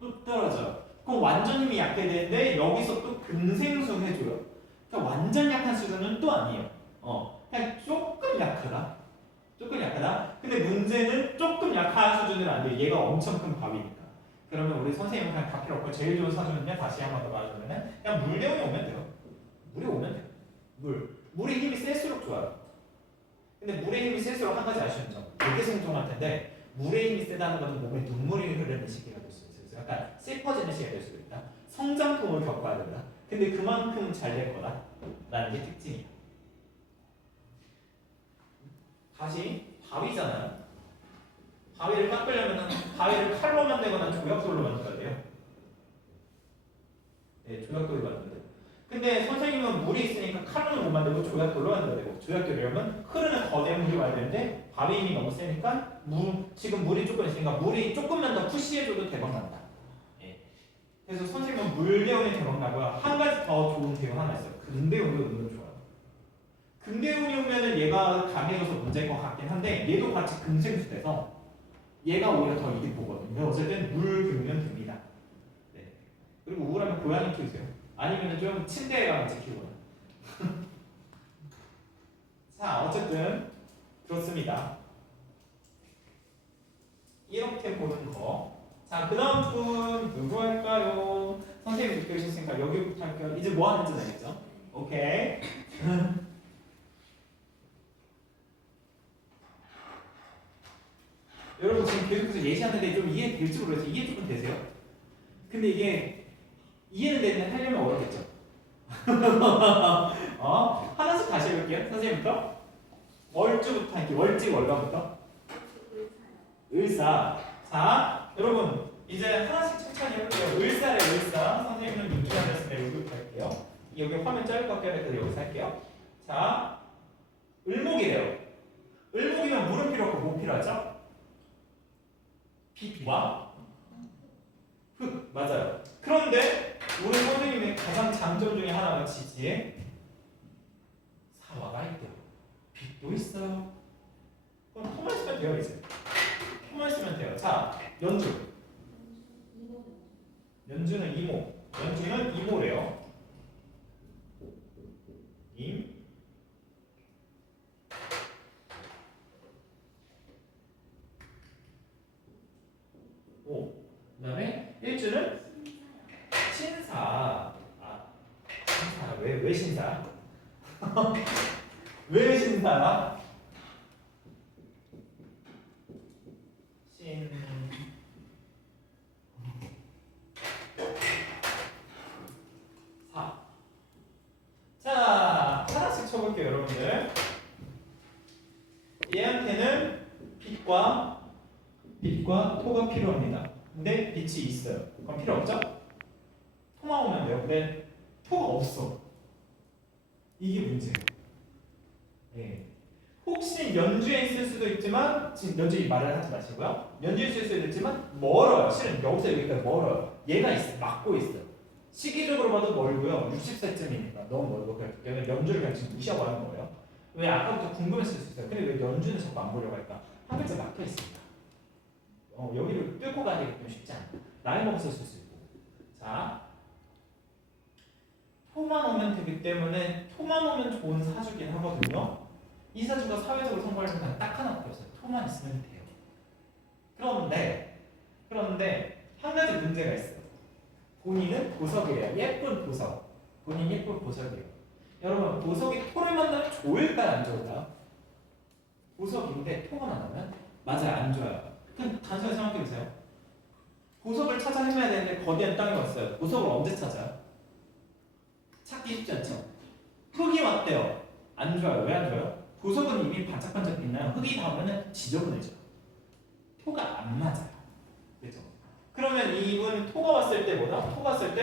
또 떨어져요. 그럼 완전 힘이 약해야 되는데 여기서 또 금생수 해줘요. 그러니까 완전 약한 수준은 또 아니에요. 그냥 조금 약하다. 조금 약하다. 근데 문제는 조금 약한 수준은 안 돼요. 얘가 엄청 큰 바위니까. 그러면 우리 선생님은 그냥 다 필요 없고 제일 좋은 사주는요. 다시 한 번 더 말해주면 그냥 물대운이 오면 돼요. 물이 오면 돼요. 물의 힘이 셀수록 좋아요. 근데 물의 힘이 셀수록 한 가지 아쉬운 점. 되게 생뚱할 텐데 물의 힘이 세다는 것은 몸에 눈물이 흐르는 시기가 될 수 있어요. 약간 슬퍼지는 시기가 될 수도 있다. 성장통을 겪어야 된다. 근데 그만큼 잘 될 거다. 라는 게 특징이야. 다시 바위잖아요. 바위를 깎으려면 바위를 칼로 만들거나 조약돌로 만들어야 돼요. 네, 조약돌로 만들어야 돼요. 근데 선생님은 물이 있으니까 칼로는 못 만들고 조약돌로 만들어야 되고 조약돌이라면 흐르는 거대한 물이 와야 되는데 바위 힘이 너무 세니까 지금 물이 조금 있으니까 물이 조금만 더 푸시해줘도 대박난다. 예. 그래서 선생님은 물대운이 대박나고요. 한 가지 더 좋은 대운 하나 있어요. 금대운도 은근 좋아요. 금대운이 오면은 얘가 강해져서 문제일 것 같긴 한데 얘도 같이 금생수 돼서 얘가 오히려 더 이득 보거든요. 어쨌든 물 금이면 됩니다. 네. 그리고 우울하면 고양이 키우세요. 아니면 좀 침대에 가면 키우거나. 자, 어쨌든 그렇습니다. 이렇게 보는 거. 자, 그 다음 분 누구 할까요? 선생님 느껴주셨으니까 여기부터 할게요. 이제 뭐 하는지 알겠죠? 오케이. 여러분 지금 계속해서 예시하는데 좀 이해될지 모르겠어요. 이해 조금 되세요? 근데 이게 이해는 되는데 하려면 어렵겠죠? 하나씩 다시 해볼게요. 선생님부터 월주부터 할게요. 월지 월간부터 을사. 자, 여러분 이제 하나씩 천천히 해볼게요. 을사래 을사. 선생님은 유치원이었으니까 여기부터 할게요. 여기 화면 짧을 것 같긴 해서 여기서 할게요. 자, 을목이래요. 을목이면 물은 필요 없고 뭐 필요하죠? 빛과 흙. 맞아요. 그런데 우리 선생님의 가장 장점 중에 하나가 지지에 사화가 있대요. 빛도 있어요. 그럼 토만 쓰면 돼요 이제. 토만 쓰면 돼요. 자, 연주. 연주는 이모. 연주는 이모래요. 임. 오. 그다음에 일주는 신사. 신사. 왜 신사? 왜 신사야? 해볼게요, 여러분들. 얘한테는 빛과 토가 필요합니다. 근데 빛이 있어요. 그럼 필요 없죠? 토만 오면 돼요. 근데 토가 없어. 이게 문제예요. 네. 혹시 연주에 있을 수도 있지만 지금 연주에 말을 하지 마시고요. 연주에 있을 수도 있지만 멀어요. 실은 여기서 여기까지 멀어요. 얘가 있어, 막고 있어요. 시기적으로 봐도 멀고요. 60세쯤이니까 너무 멀고 그냥 연주를 그냥 지금 무시하고 하는 거예요. 왜 아까부터 궁금했을 수 있어요. 근데 왜 연주는 자꾸 안 보려고 할까? 한 글자 막혀 있습니다. 여기를 뚫고 가기 좀 쉽지 않아. 나이 먹었을 수 있고. 자, 토만 오면 되기 때문에 토만 오면 좋은 사주긴 하거든요. 이 사주가 사회적으로 성공하는 건 딱 하나밖에 없어요. 토만 있으면 돼요. 그런데 한 가지 문제가 있어요. 본인은 보석이에요. 예쁜 보석. 본인 예쁜 보석이에요. 여러분 보석이 토를 만나면 좋을까요? 안 좋을까요? 보석인데 토가 만나면 맞아요. 안 좋아요. 그럼 단순히 생각해 보세요. 보석을 찾아 헤매야 되는데 거대한 땅이 왔어요. 보석을 언제 찾아요? 찾기 쉽지 않죠? 흙이 왔대요. 안 좋아요. 왜 안 좋아요? 보석은 이미 반짝반짝 빛나요. 흙이 닿으면 지저분해져. 토가 안 맞아요. 그렇죠? 그러면 이분 토가 왔을 때 뭐다? 토가 왔을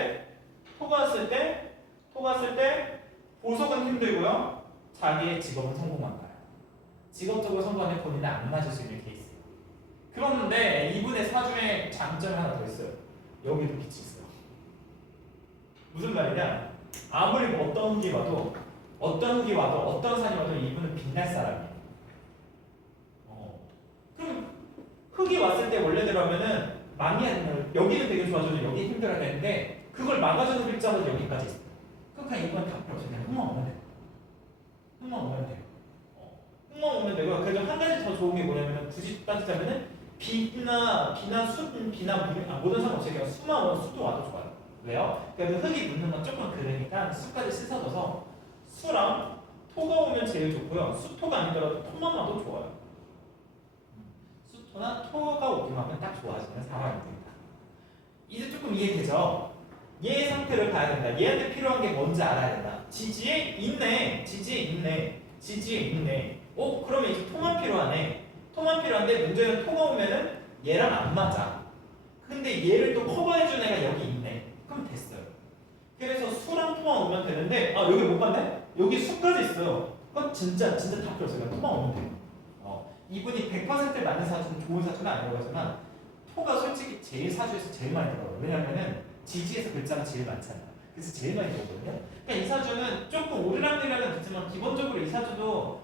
때 보석은 힘들고요. 자기의 직업은 성공한 거예요. 직업적으로 성공하면 본인은 안 맞을 수 있는 케이스예요. 그런데 이분의 사주에 장점이 하나 더 있어요. 여기도 빛이 있어요. 무슨 말이냐? 아무리 뭐 어떤 흙이 와도 어떤 산이 와도 이분은 빛날 사람이에요. 그럼 흙이 왔을 때 원래대로 하면은 여기는 되게 좋아져도 여기 힘들어야 되는데 그걸 막아주는 글자가 여기까지 있어요. 그러니까 이건 다 필요 없어요. 그냥 흙만 오면 돼요. 흙만 오면 되고 그래도 한 가지 더 좋은 게 뭐냐면 굳이 따지자면은 비나 물 모든 상관없이 그냥 수도 와도 좋아요. 왜요? 그래도 흙이 묻는 건 조금 그러니까 수까지 씻어줘서 수랑 토가 오면 제일 좋고요. 수토가 아니더라도 토만 와도 좋아요. 수토나 토가 오기만 하면 딱 좋아지는 상황입니다. 이제 조금 이해되죠? 얘의 상태를 봐야 된다. 얘한테 필요한 게 뭔지 알아야 된다. 지지에 있네. 그러면 이제 토만 필요하네. 토만 필요한데 문제는 토가 오면은 얘랑 안 맞아. 근데 얘를 또 커버해준 애가 여기 있네. 그럼 됐어요. 그래서 수랑 토만 오면 되는데 여기 못 봤네? 여기 수까지 있어요. 그건 진짜 다 필요 없어요. 토만 오면 돼요. 이분이 100% 맞는 사주는 좋은 사주는 아니라고 하지만 토가 솔직히 제일 사주에서 제일 많이 들어요. 왜냐면은 지지에서 글자가 제일 많잖아요. 그래서 제일 많이 들어오거든요. 그러니까 이 사주는 조금 오르락내리락은 있지만 기본적으로 이 사주도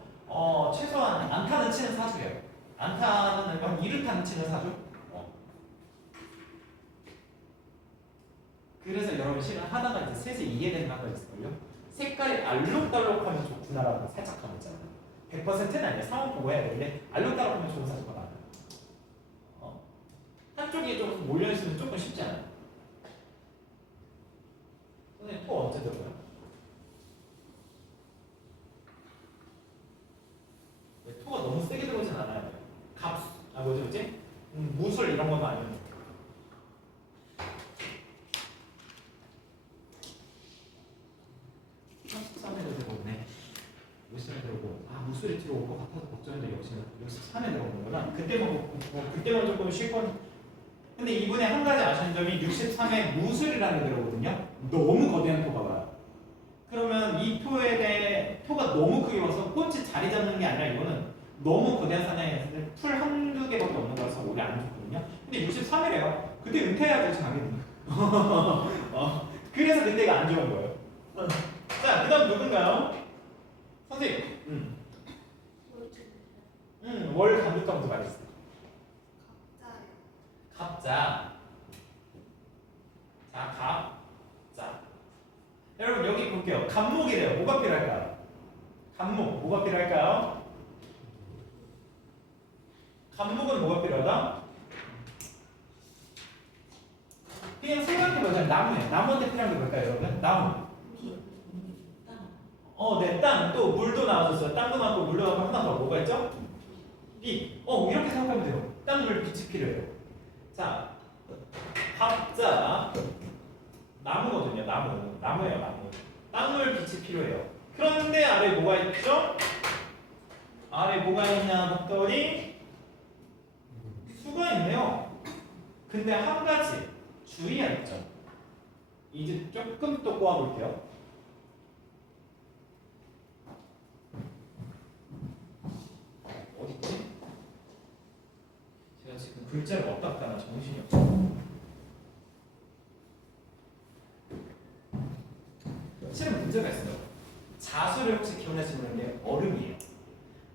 최소한 안타는 치는 사주예요. 안타는 한 2루타는 치는 사주. 그래서 여러분 실은 하다가 이제 슬슬 이해되는 한가 있을걸요. 색깔이 알록달록하면 좋구나라고 살짝 하고 있잖아요. 100%는 아니에요. 상황 보고 해야 되는데 알록달록하면 좋은 사주가 많아요. 한쪽이 좀 몰려있으면 조금 쉽지 않아요. 선생님 토 언제 들어요? 토가 너무 세게 들어오진 않아요. 무술 이런 건 아니에요. 무술이 들어올 것 같아서 걱정인데 역시 63에 들어오는구나. 그때만 조금 쉴 건. 근데 이분의 한 가지 아쉬운 점이 63에 무술이라는 게 들어오거든요. 너무 거대한 토가 와요. 그러면 이 토에 대해 토가 너무 크게 와서 꽃이 자리 잡는 게 아니라 이거는 너무 거대한 사나이에서 풀 한두 개밖에 없는 거라서 오래 안 좋거든요. 근데 63이래요. 그때 은퇴해야죠, 당연히. 그래서 그때가 안 좋은 거예요. 자, 그 다음 누군가요? 선생님. 월 감독감도 말했어요. 갑자. 자, 갑자. 여러분 여기 볼게요. 갑목이래요. 뭐가 필요할까요? 갑목. 뭐가 필요할까요? 갑목은 뭐가 필요하다? 그냥 생각해보자. 나무예요. 나무한테 필요한 게 뭘까요, 여러분? 나무. 네, 땅. 또 물도 나와줬어요. 땅도 나왔고 물도 나왔고 하나 더 뭐가 있죠? 빛. 이렇게 생각하면 돼요. 땅, 물, 빛이 필요해요. 자, 갑자. 나무거든요. 나무예요, 나무. 땅, 물, 빛이 필요해요. 그런데 아래 뭐가 있죠? 아래 뭐가 있냐 봤더니 수가 있네요. 근데 한 가지 주의할 점. 이제 조금 또 꼬아볼게요. 어딨지? 제가 지금 글자를 어디다 나 정신이 없어. 실은 문제가 있어요. 자수를 혹시 기억나시는 분인데 얼음이에요.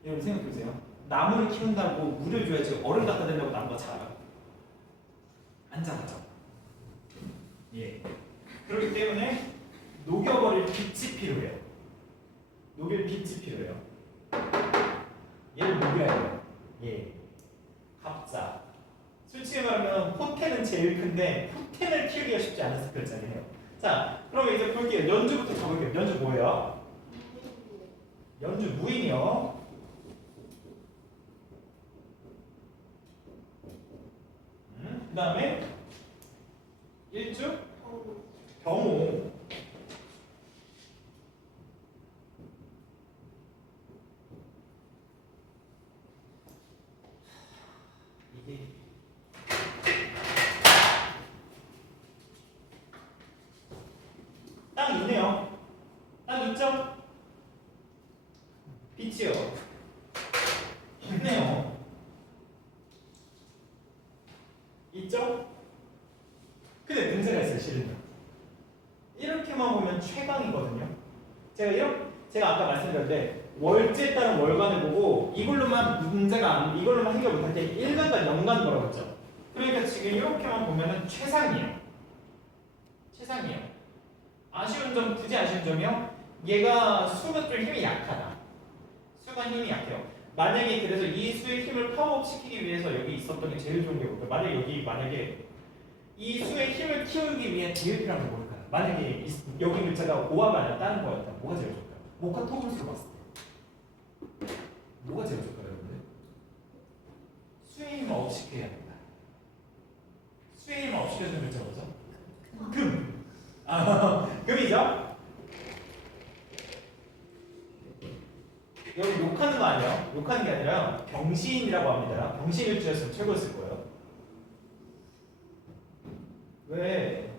여러분 생각해보세요. 나무를 키운다고 물을 줘야지 얼음 갖다 대려고 나무가 자라요? 안 자라죠. 예. 그렇기 때문에 녹여버릴 빛이 필요해요. 녹일 빛이 필요해요. 얘를 녹여야 돼요. 예. 갑자. 솔직히 말하면 포텐은 제일 큰데 포텐을 키우기가 쉽지 않은 스펠자리네요. 자, 그럼 이제 볼게요. 연주부터 적을게요. 연주 뭐예요? 연주 무인이요. 그 다음에 일주 경호. 이게 딱 있네요. 딱 있죠? 빛이요. 있네요. 있죠? 근데 문제가 있어요, 실은. 이렇게만 보면 최강이거든요. 제가 아까 말씀드렸는데 월제에 따른 월간을 보고 이걸로만 해결 못할 때 일간과 연간 뭐라고 했죠? 그러니까 지금 이렇게만 보면은 최상이에요. 최상이에요. 아쉬운 점, 굳이 아쉬운 점이요? 얘가 수가 좀 힘이 약하다. 수가 힘이 약해요. 만약에 그래서 이 수의 힘을 파워업 시키기 위해서 여기 있었던 게 제일 좋은 게 뭘까요? 만약에 이 수의 힘을 키우기 위해 제일 필요한 게 뭘까요? 만약에 여기 글자가 오화가 아니라 다른 거였다. 뭐가 제일 좋을까요? 목화 토분수로 봤을 때 뭐가 제일 좋을까요, 여러분들? 수의 힘을 업시켜야 된다. 수의 힘을 업시켜주는 글자가 뭐죠? 금! 금이죠? 여기 욕하는 거 아니에요? 욕하는 게 아니라 병신이라고 합니다. 병신일주였으면 최고였을 거예요. 왜?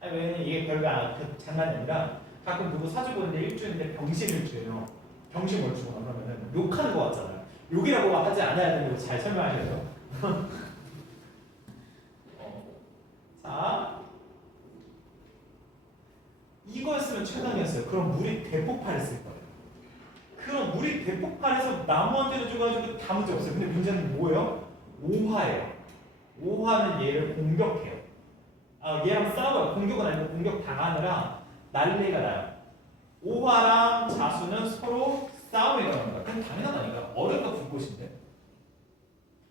아니 왜냐면 이게 별거 그 장난이 아니라 가끔 누구 사주 보는데 일주인데 병신일주예요. 병신월주거나 그러면은 욕하는 거 같잖아요. 욕이라고 하지 않아야 되는 거 잘 설명하셔야죠. 자, 이거였으면 최강이었어요. 그럼 물이 대폭발했을 거예요. 그럼 물이 대폭발해서 나무한테도 줘가지고 다 문제 없어요. 근데 문제는 뭐예요? 오화예요. 오화는 얘를 공격해요. 얘랑 싸워요. 공격은 아니고 공격 당하느라 난리가 나요. 오화랑 자수는 서로 싸움이 일어나는 거야. 그건 당연하다니까. 얼음과 불꽃인데.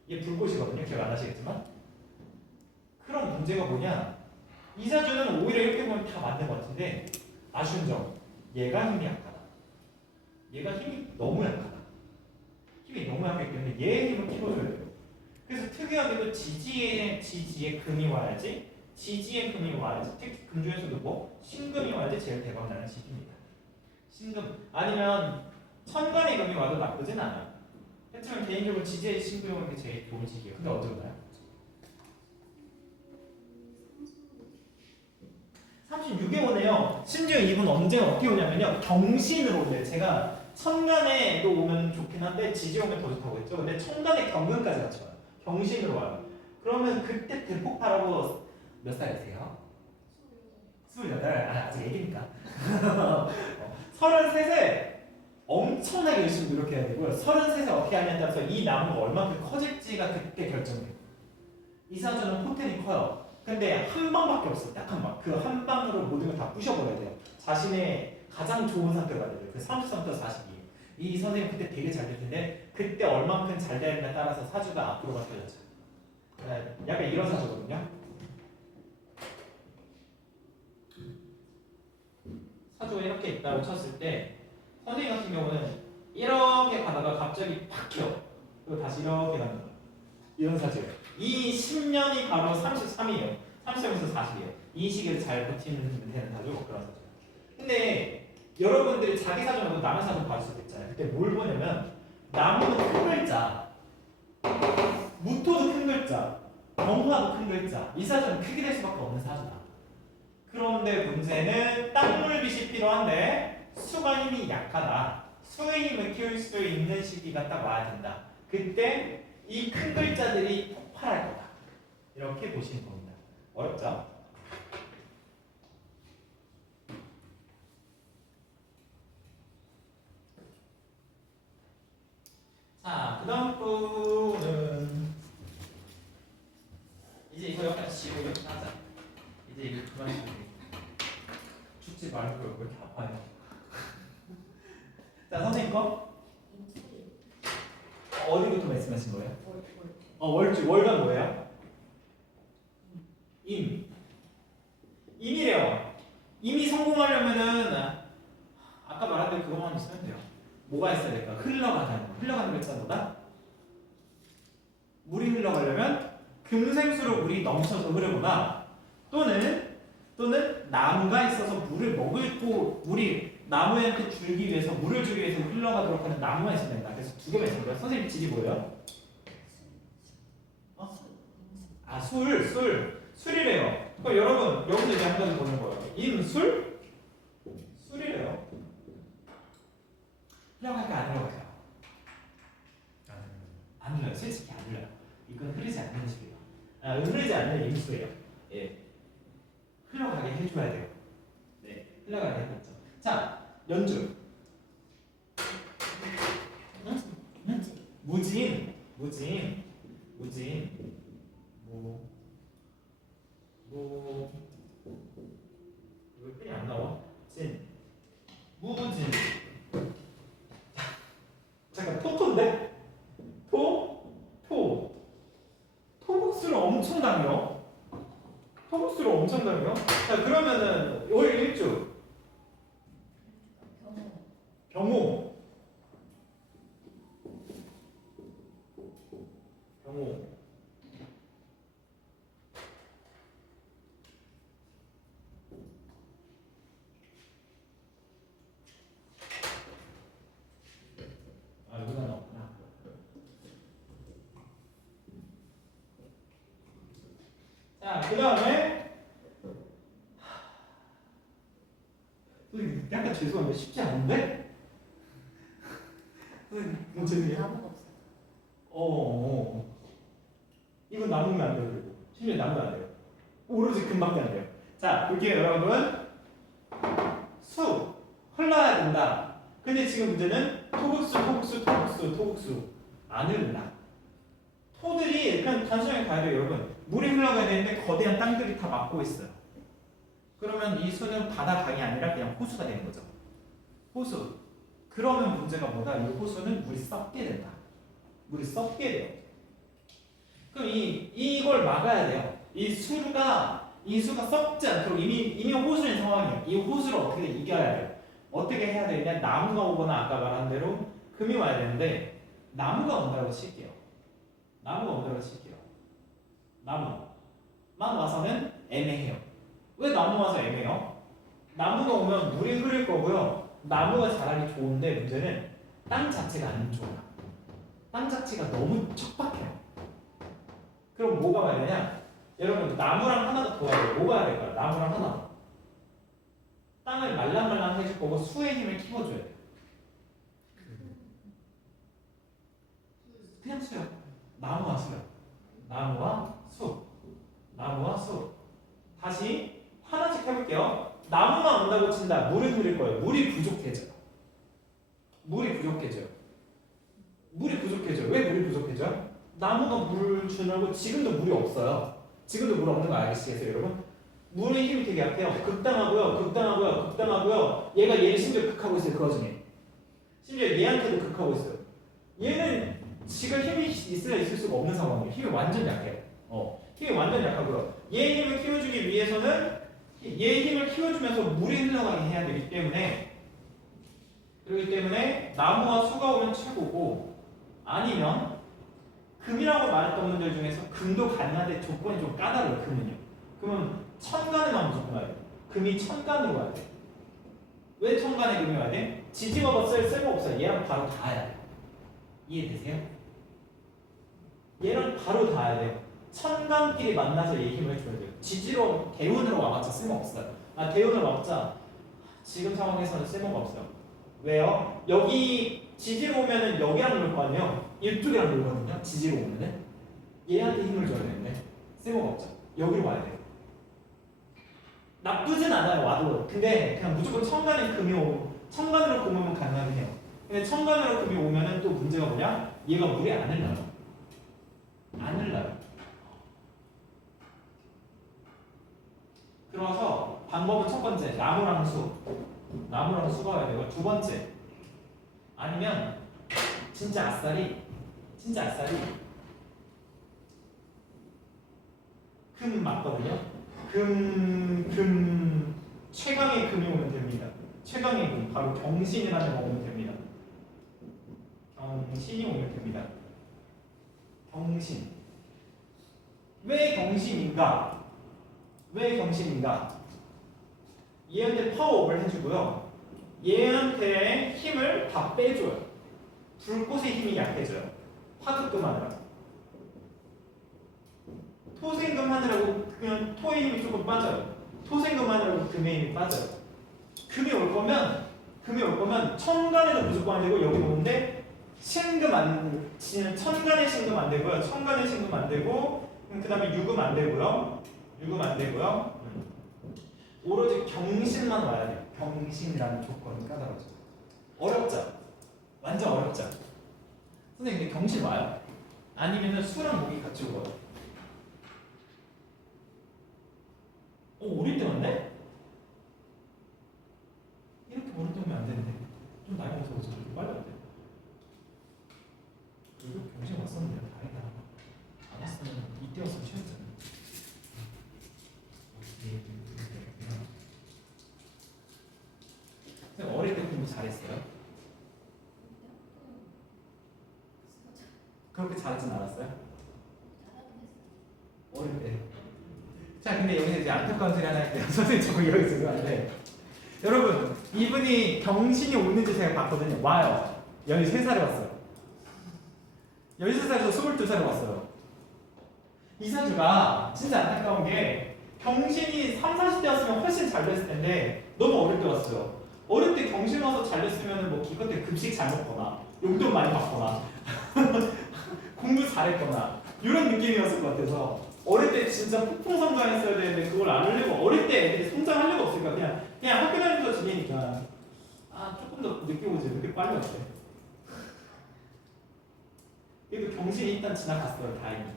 얘 불꽃이거든요. 기억 안 하시겠지만. 그럼 문제가 뭐냐? 이 사주는 오히려 이렇게 보면 다 맞는 것 같은데 아쉬운 점. 얘가 힘이 약하다. 얘가 힘이 너무 약하다. 힘이 너무 약하기 때문에 얘의 힘을 키워줘야 돼요. 그래서 특이하게도 지지에 금이 와야지. 지지에 금이 와야지. 특히 금 중에서도 뭐 신금이 와야지 제일 대박나는 시기입니다. 신금 아니면 천간의 금이 와도 나쁘진 않아요. 하지만 개인적으로 지지에 신금이 오는 게 제일 좋은 시기예요. 근데 언제 오나요? 36에 오네요. 심지어 이분 언제 어떻게 오냐면요. 경신으로 오네요. 제가 천간에도 오면 좋긴 한데 지지에 오면 더 좋다고 했죠. 근데 천간에 경금까지 같이 와요. 경신으로 와요. 그러면 그때 대폭발하고 몇 살이세요? 28. 아직 애기니까. 33에 엄청나게 열심히 노력해야 되고요. 33에 어떻게 하냐에 따라서 이 나무가 얼마큼 커질지가 그때 결정돼요. 이 사주는 포텐이 커요. 근데 한 방밖에 없어요. 딱 한 방. 그 한 방으로 모든 걸 다 부셔버려야 돼요. 자신의 가장 좋은 상태가 돼요. 그 33부터 42. 이 선생님 그때 되게 잘 될 텐데 그때 얼만큼 잘 되느냐에 따라서 사주가 앞으로가 틀려져요. 약간 이런 사주거든요. 사주가 이렇게 있다고 쳤을 때 선생님 같은 경우는 이렇게 가다가 갑자기 팍 켜. 그리고 다시 이렇게 가는 거예요. 이런 사주예요. 이 10년이 바로 33이에요. 33에서 40이에요. 이 시기를 잘 버티면 되는 사주 그런 사주. 근데 여러분들이 자기 사전하고 남의 사전 봤을 수도 있잖아요. 그때 뭘 보냐면 나무는 큰 글자, 무토도 큰 글자, 경화도 큰 글자. 이 사전은 크게 될 수밖에 없는 사전이다. 그런데 문제는 땅물빛이 필요한데 수가 힘이 약하다. 수의 힘을 키울 수 있는 시기가 딱 와야 된다. 그때 이 큰 글자들이 폭발할 거다. 이렇게 보시면 됩니다. 어렵죠? 자, 그 다음 부분은 이제 이거 여기까지 지우고 이렇게 하자. 이제 이거 그만 지우고 죽지 말고 왜 이렇게 아파요? 자, 선생님 거 어디부터 말씀하신 거예요? 월주. 월가 뭐예요? 임. 임이래요. 임이 성공하려면은 아까 말한 대로 그것만 있으면 돼요. 뭐가 있어야 될까? 흘러가는 거. 흘러가는 글자보다 물이 흘러가려면 금생수로 물이 넘쳐서 흐르거나 또는 나무가 있어서 물을 먹고 물이 나무한테 줄기 위해서 물을 주기 위해서 흘러가도록 하는 나무가 있어야 된다. 그래서 두 개가 있습니다. 선생님 질이 뭐예요? 아, 술이래요. 그럼 여러분 여기서 이제 한 가지 보는 거예요. 임술? 술이래요. 흘러갈까 안 흘러갈까요? 안 흘러요. 솔직히 안 흘러요. 이건 흐르지 않는 식이에요. 흐르지 않는 임수예요. 예. 흘러가게 해줘야 돼요. 네, 흘러가게 해줬죠. 자, 연주. 무진. 왜 펜이 안 나와? 무진. 잠깐, 토토인데? 토국수를 엄청 당겨. 자, 그러면은 월 일주. 경호. 아, 여기다 넣었구나. 자, 그 다음에 약간 죄송한데 쉽지 않은데? 뭐 죄송해요. 나무가 없어. 이건 남으면 안 돼요. 그리고 심지어 남으면 안 돼요. 오로지 금밖에 안 돼요. 자, 볼게요, 여러분. 수 흘러야 된다. 근데 지금 문제는 토국수 안 흐른다. 토들이 그냥 단순하게 봐야 돼요, 여러분. 물이 흘러가야 되는데 거대한 땅들이 다 막고 있어요. 그러면 이 수는 바다 강이 아니라 그냥 호수가 되는 거죠. 호수. 그러면 문제가 뭐다? 이 호수는 물이 썩게 된다. 물이 썩게 돼요. 그럼 이걸 막아야 돼요. 이 수가 썩지 않도록 이미 호수인 상황이에요. 이 호수를 어떻게 이겨야 돼요? 어떻게 해야 되냐? 나무가 오거나 아까 말한 대로 금이 와야 되는데 나무가 온다고 칠게요. 나무만 와서는 애매해요. 왜 나무 와서 애매해요? 나무가 오면 물이 흐를 거고요. 나무가 자라기 좋은데 문제는 땅 자체가 안 좋아요. 땅 자체가 너무 척박해요. 그럼 뭐가 와야 되냐? 여러분 나무랑 하나 더 와야 돼요. 뭐가 와야 될까요? 나무랑 하나. 땅을 말랑말랑 해줄 거고 수의 힘을 키워줘야 돼요. 그냥 수요. 나무와 수. 다시 하나씩 해볼게요. 나무만 온다고 친다. 물은 흐를 거예요. 물이 부족해져요. 왜 물이 부족해져요? 나무가 물을 주느라고 지금도 물이 없어요. 지금도 물 없는 거 아시겠어요, 여러분? 물의 힘이 되게 약해요. 극당하고요. 얘를 심지어 극하고 있어요, 그 와중에. 심지어 얘한테도 극하고 있어요. 얘는 지금 힘이 있을 수가 없는 상황이에요. 힘이 완전 약해요. 힘이 완전 약하고요. 얘의 힘을 키워주기 위해서는 얘의 힘을 키워주면서 물이 흘러가게 해야 되기 때문에 그렇기 때문에 나무와 수가 오면 최고고 아니면 금이라고 말했던 분들 중에서 금도 가능한데 조건이 좀 까다로워요. 금은요. 그러면 천간에만 무조건 와야 돼요. 금이 천간으로 와야 돼요. 왜 천간에 금이 와야 돼? 지지가 쓸모없어요. 얘랑 바로 닿아야 돼. 이해되세요? 얘랑 바로 닿아야 돼요. 천간끼리 만나서 얘 힘을 줘야 돼요. 지지로 대운으로 와봤자 쓸모없어요. 대운으로 와봤자 지금 상황에서는 쓸모가 없어요. 왜요? 여기 지지로 오면은 여기랑 놀 거 아니에요? 이쪽이랑 놀거든요. 지지로 오면은 얘한테 힘을 줘야 되는데 쓸모가 없죠. 여기로 와야 돼요. 나쁘진 않아요. 와도. 근데 그냥 무조건 천간에 금이 오고 천간으로 금이 오면 가능하긴 해요. 근데 천간으로 금이 오면은 또 문제가 뭐냐? 얘가 물에 안 흘러요. 안 흘러요. 그래서 방법은 첫 번째 나무랑 수가 와야 되고, 두 번째 아니면 진짜 아싸리 금 맞거든요. 금 최강의 금이 오면 됩니다. 최강의 금 바로 경신이라는 거 오면 됩니다. 경신이 오면 됩니다. 경신. 왜 경신인가? 얘한테 파워업을 해주고요. 얘한테 힘을 다 빼줘요. 불꽃의 힘이 약해져요. 화급금 하느라고. 토생금 하느라고 그냥 토의 힘이 조금 빠져요. 토생금 하느라고 금의 힘이 빠져요. 금이 올 거면 천간에도 무조건 안 되고 여기 오는데 천간에 신금 안 되고요. 천간에 신금 안 되고 그 다음에 유금 안 되고요. 오로지 경신만 와야 돼요. 경신이라는 조건이 까다로워져. 어렵죠? 완전 어렵죠? 선생님 근데 경신 와요? 아니면은 수랑 목이 같이 오거든. 오릴 때 왔네? 이렇게 오릴 때 오면 안 되는데 좀 나이 먹어서 그렇지 좀 빨리 왔대. 그리고 경신 왔었는데 다행이다. 안 왔으면 이때 왔으면 쉬었잖아. 선생님 어릴 때 공부 잘했어요? 그렇게 잘하진 않았어요? 어릴 때. 자, 근데 여기서 이제 안타까운 소리 하나 할게요. 선생님 저거 여기 죄송한데 여러분 이분이 경신이 오는지 제가 봤거든요. 와요. 13살에 왔어요. 13살에서 22살에 왔어요. 이 사주가 진짜 안타까운 게 경신이 30, 40대 왔으면 훨씬 잘 됐을 텐데 너무 어릴 때 왔어요. 어릴 때 경신 와서 잘 됐으면 뭐 기껏해 급식 잘 먹거나 용돈 많이 받거나 공부 잘했거나 이런 느낌이었을 것 같아서 어릴 때 진짜 폭풍 성장했어야 되는데 그걸 안 하려고 어릴 때 애들이 성장할 리가 없으니까 그냥 학교 다니면서 지내니까 조금 더 늦게 오지 늦게 빨리 왔대. 그래도 경신이 일단 지나갔어요. 다행히.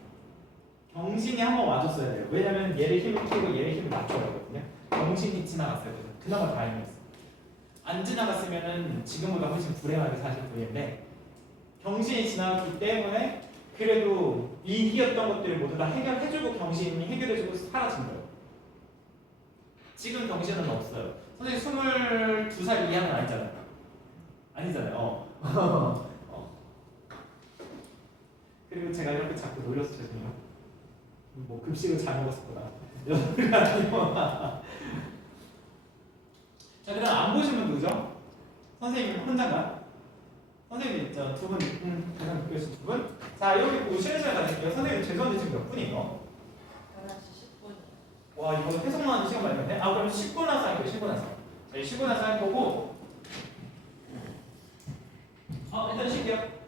경신이 한번 와줬어야 돼요. 왜냐면 얘를 힘을 키우고 얘를 힘을 낮춰야 되거든요. 경신이 지나갔어요. 그나마 다행이었어요. 안 지나갔으면은 지금보다 훨씬 불행하게 사실 분인데 경신이 지나갔기 때문에 그래도 위기였던 것들을 모두 다 해결해주고 경신이 해결해주고 사라진 거예요. 지금 경신은 없어요. 선생님 22살 이하는 아니잖아요. 아니잖아요. 그리고 제가 이렇게 자꾸 놀려서 죄송해요. 뭐 급식을 잘 먹었었구나. 자, 그다음 안 보시면 누구죠? 선생님 혼자가? 선생님 두 분, 가장 늦게 오신 두 분. 자, 여기 보고 쉬는 시간 가질게요. 선생님 죄송한데 지금 몇 분이에요? 11시 10분. 와, 이거 해석만 시간 많이 걸네. 그럼 10분 나서 할게요. 10분 나서. 저희 10분 나서 할 거고. 일단 쉴게요.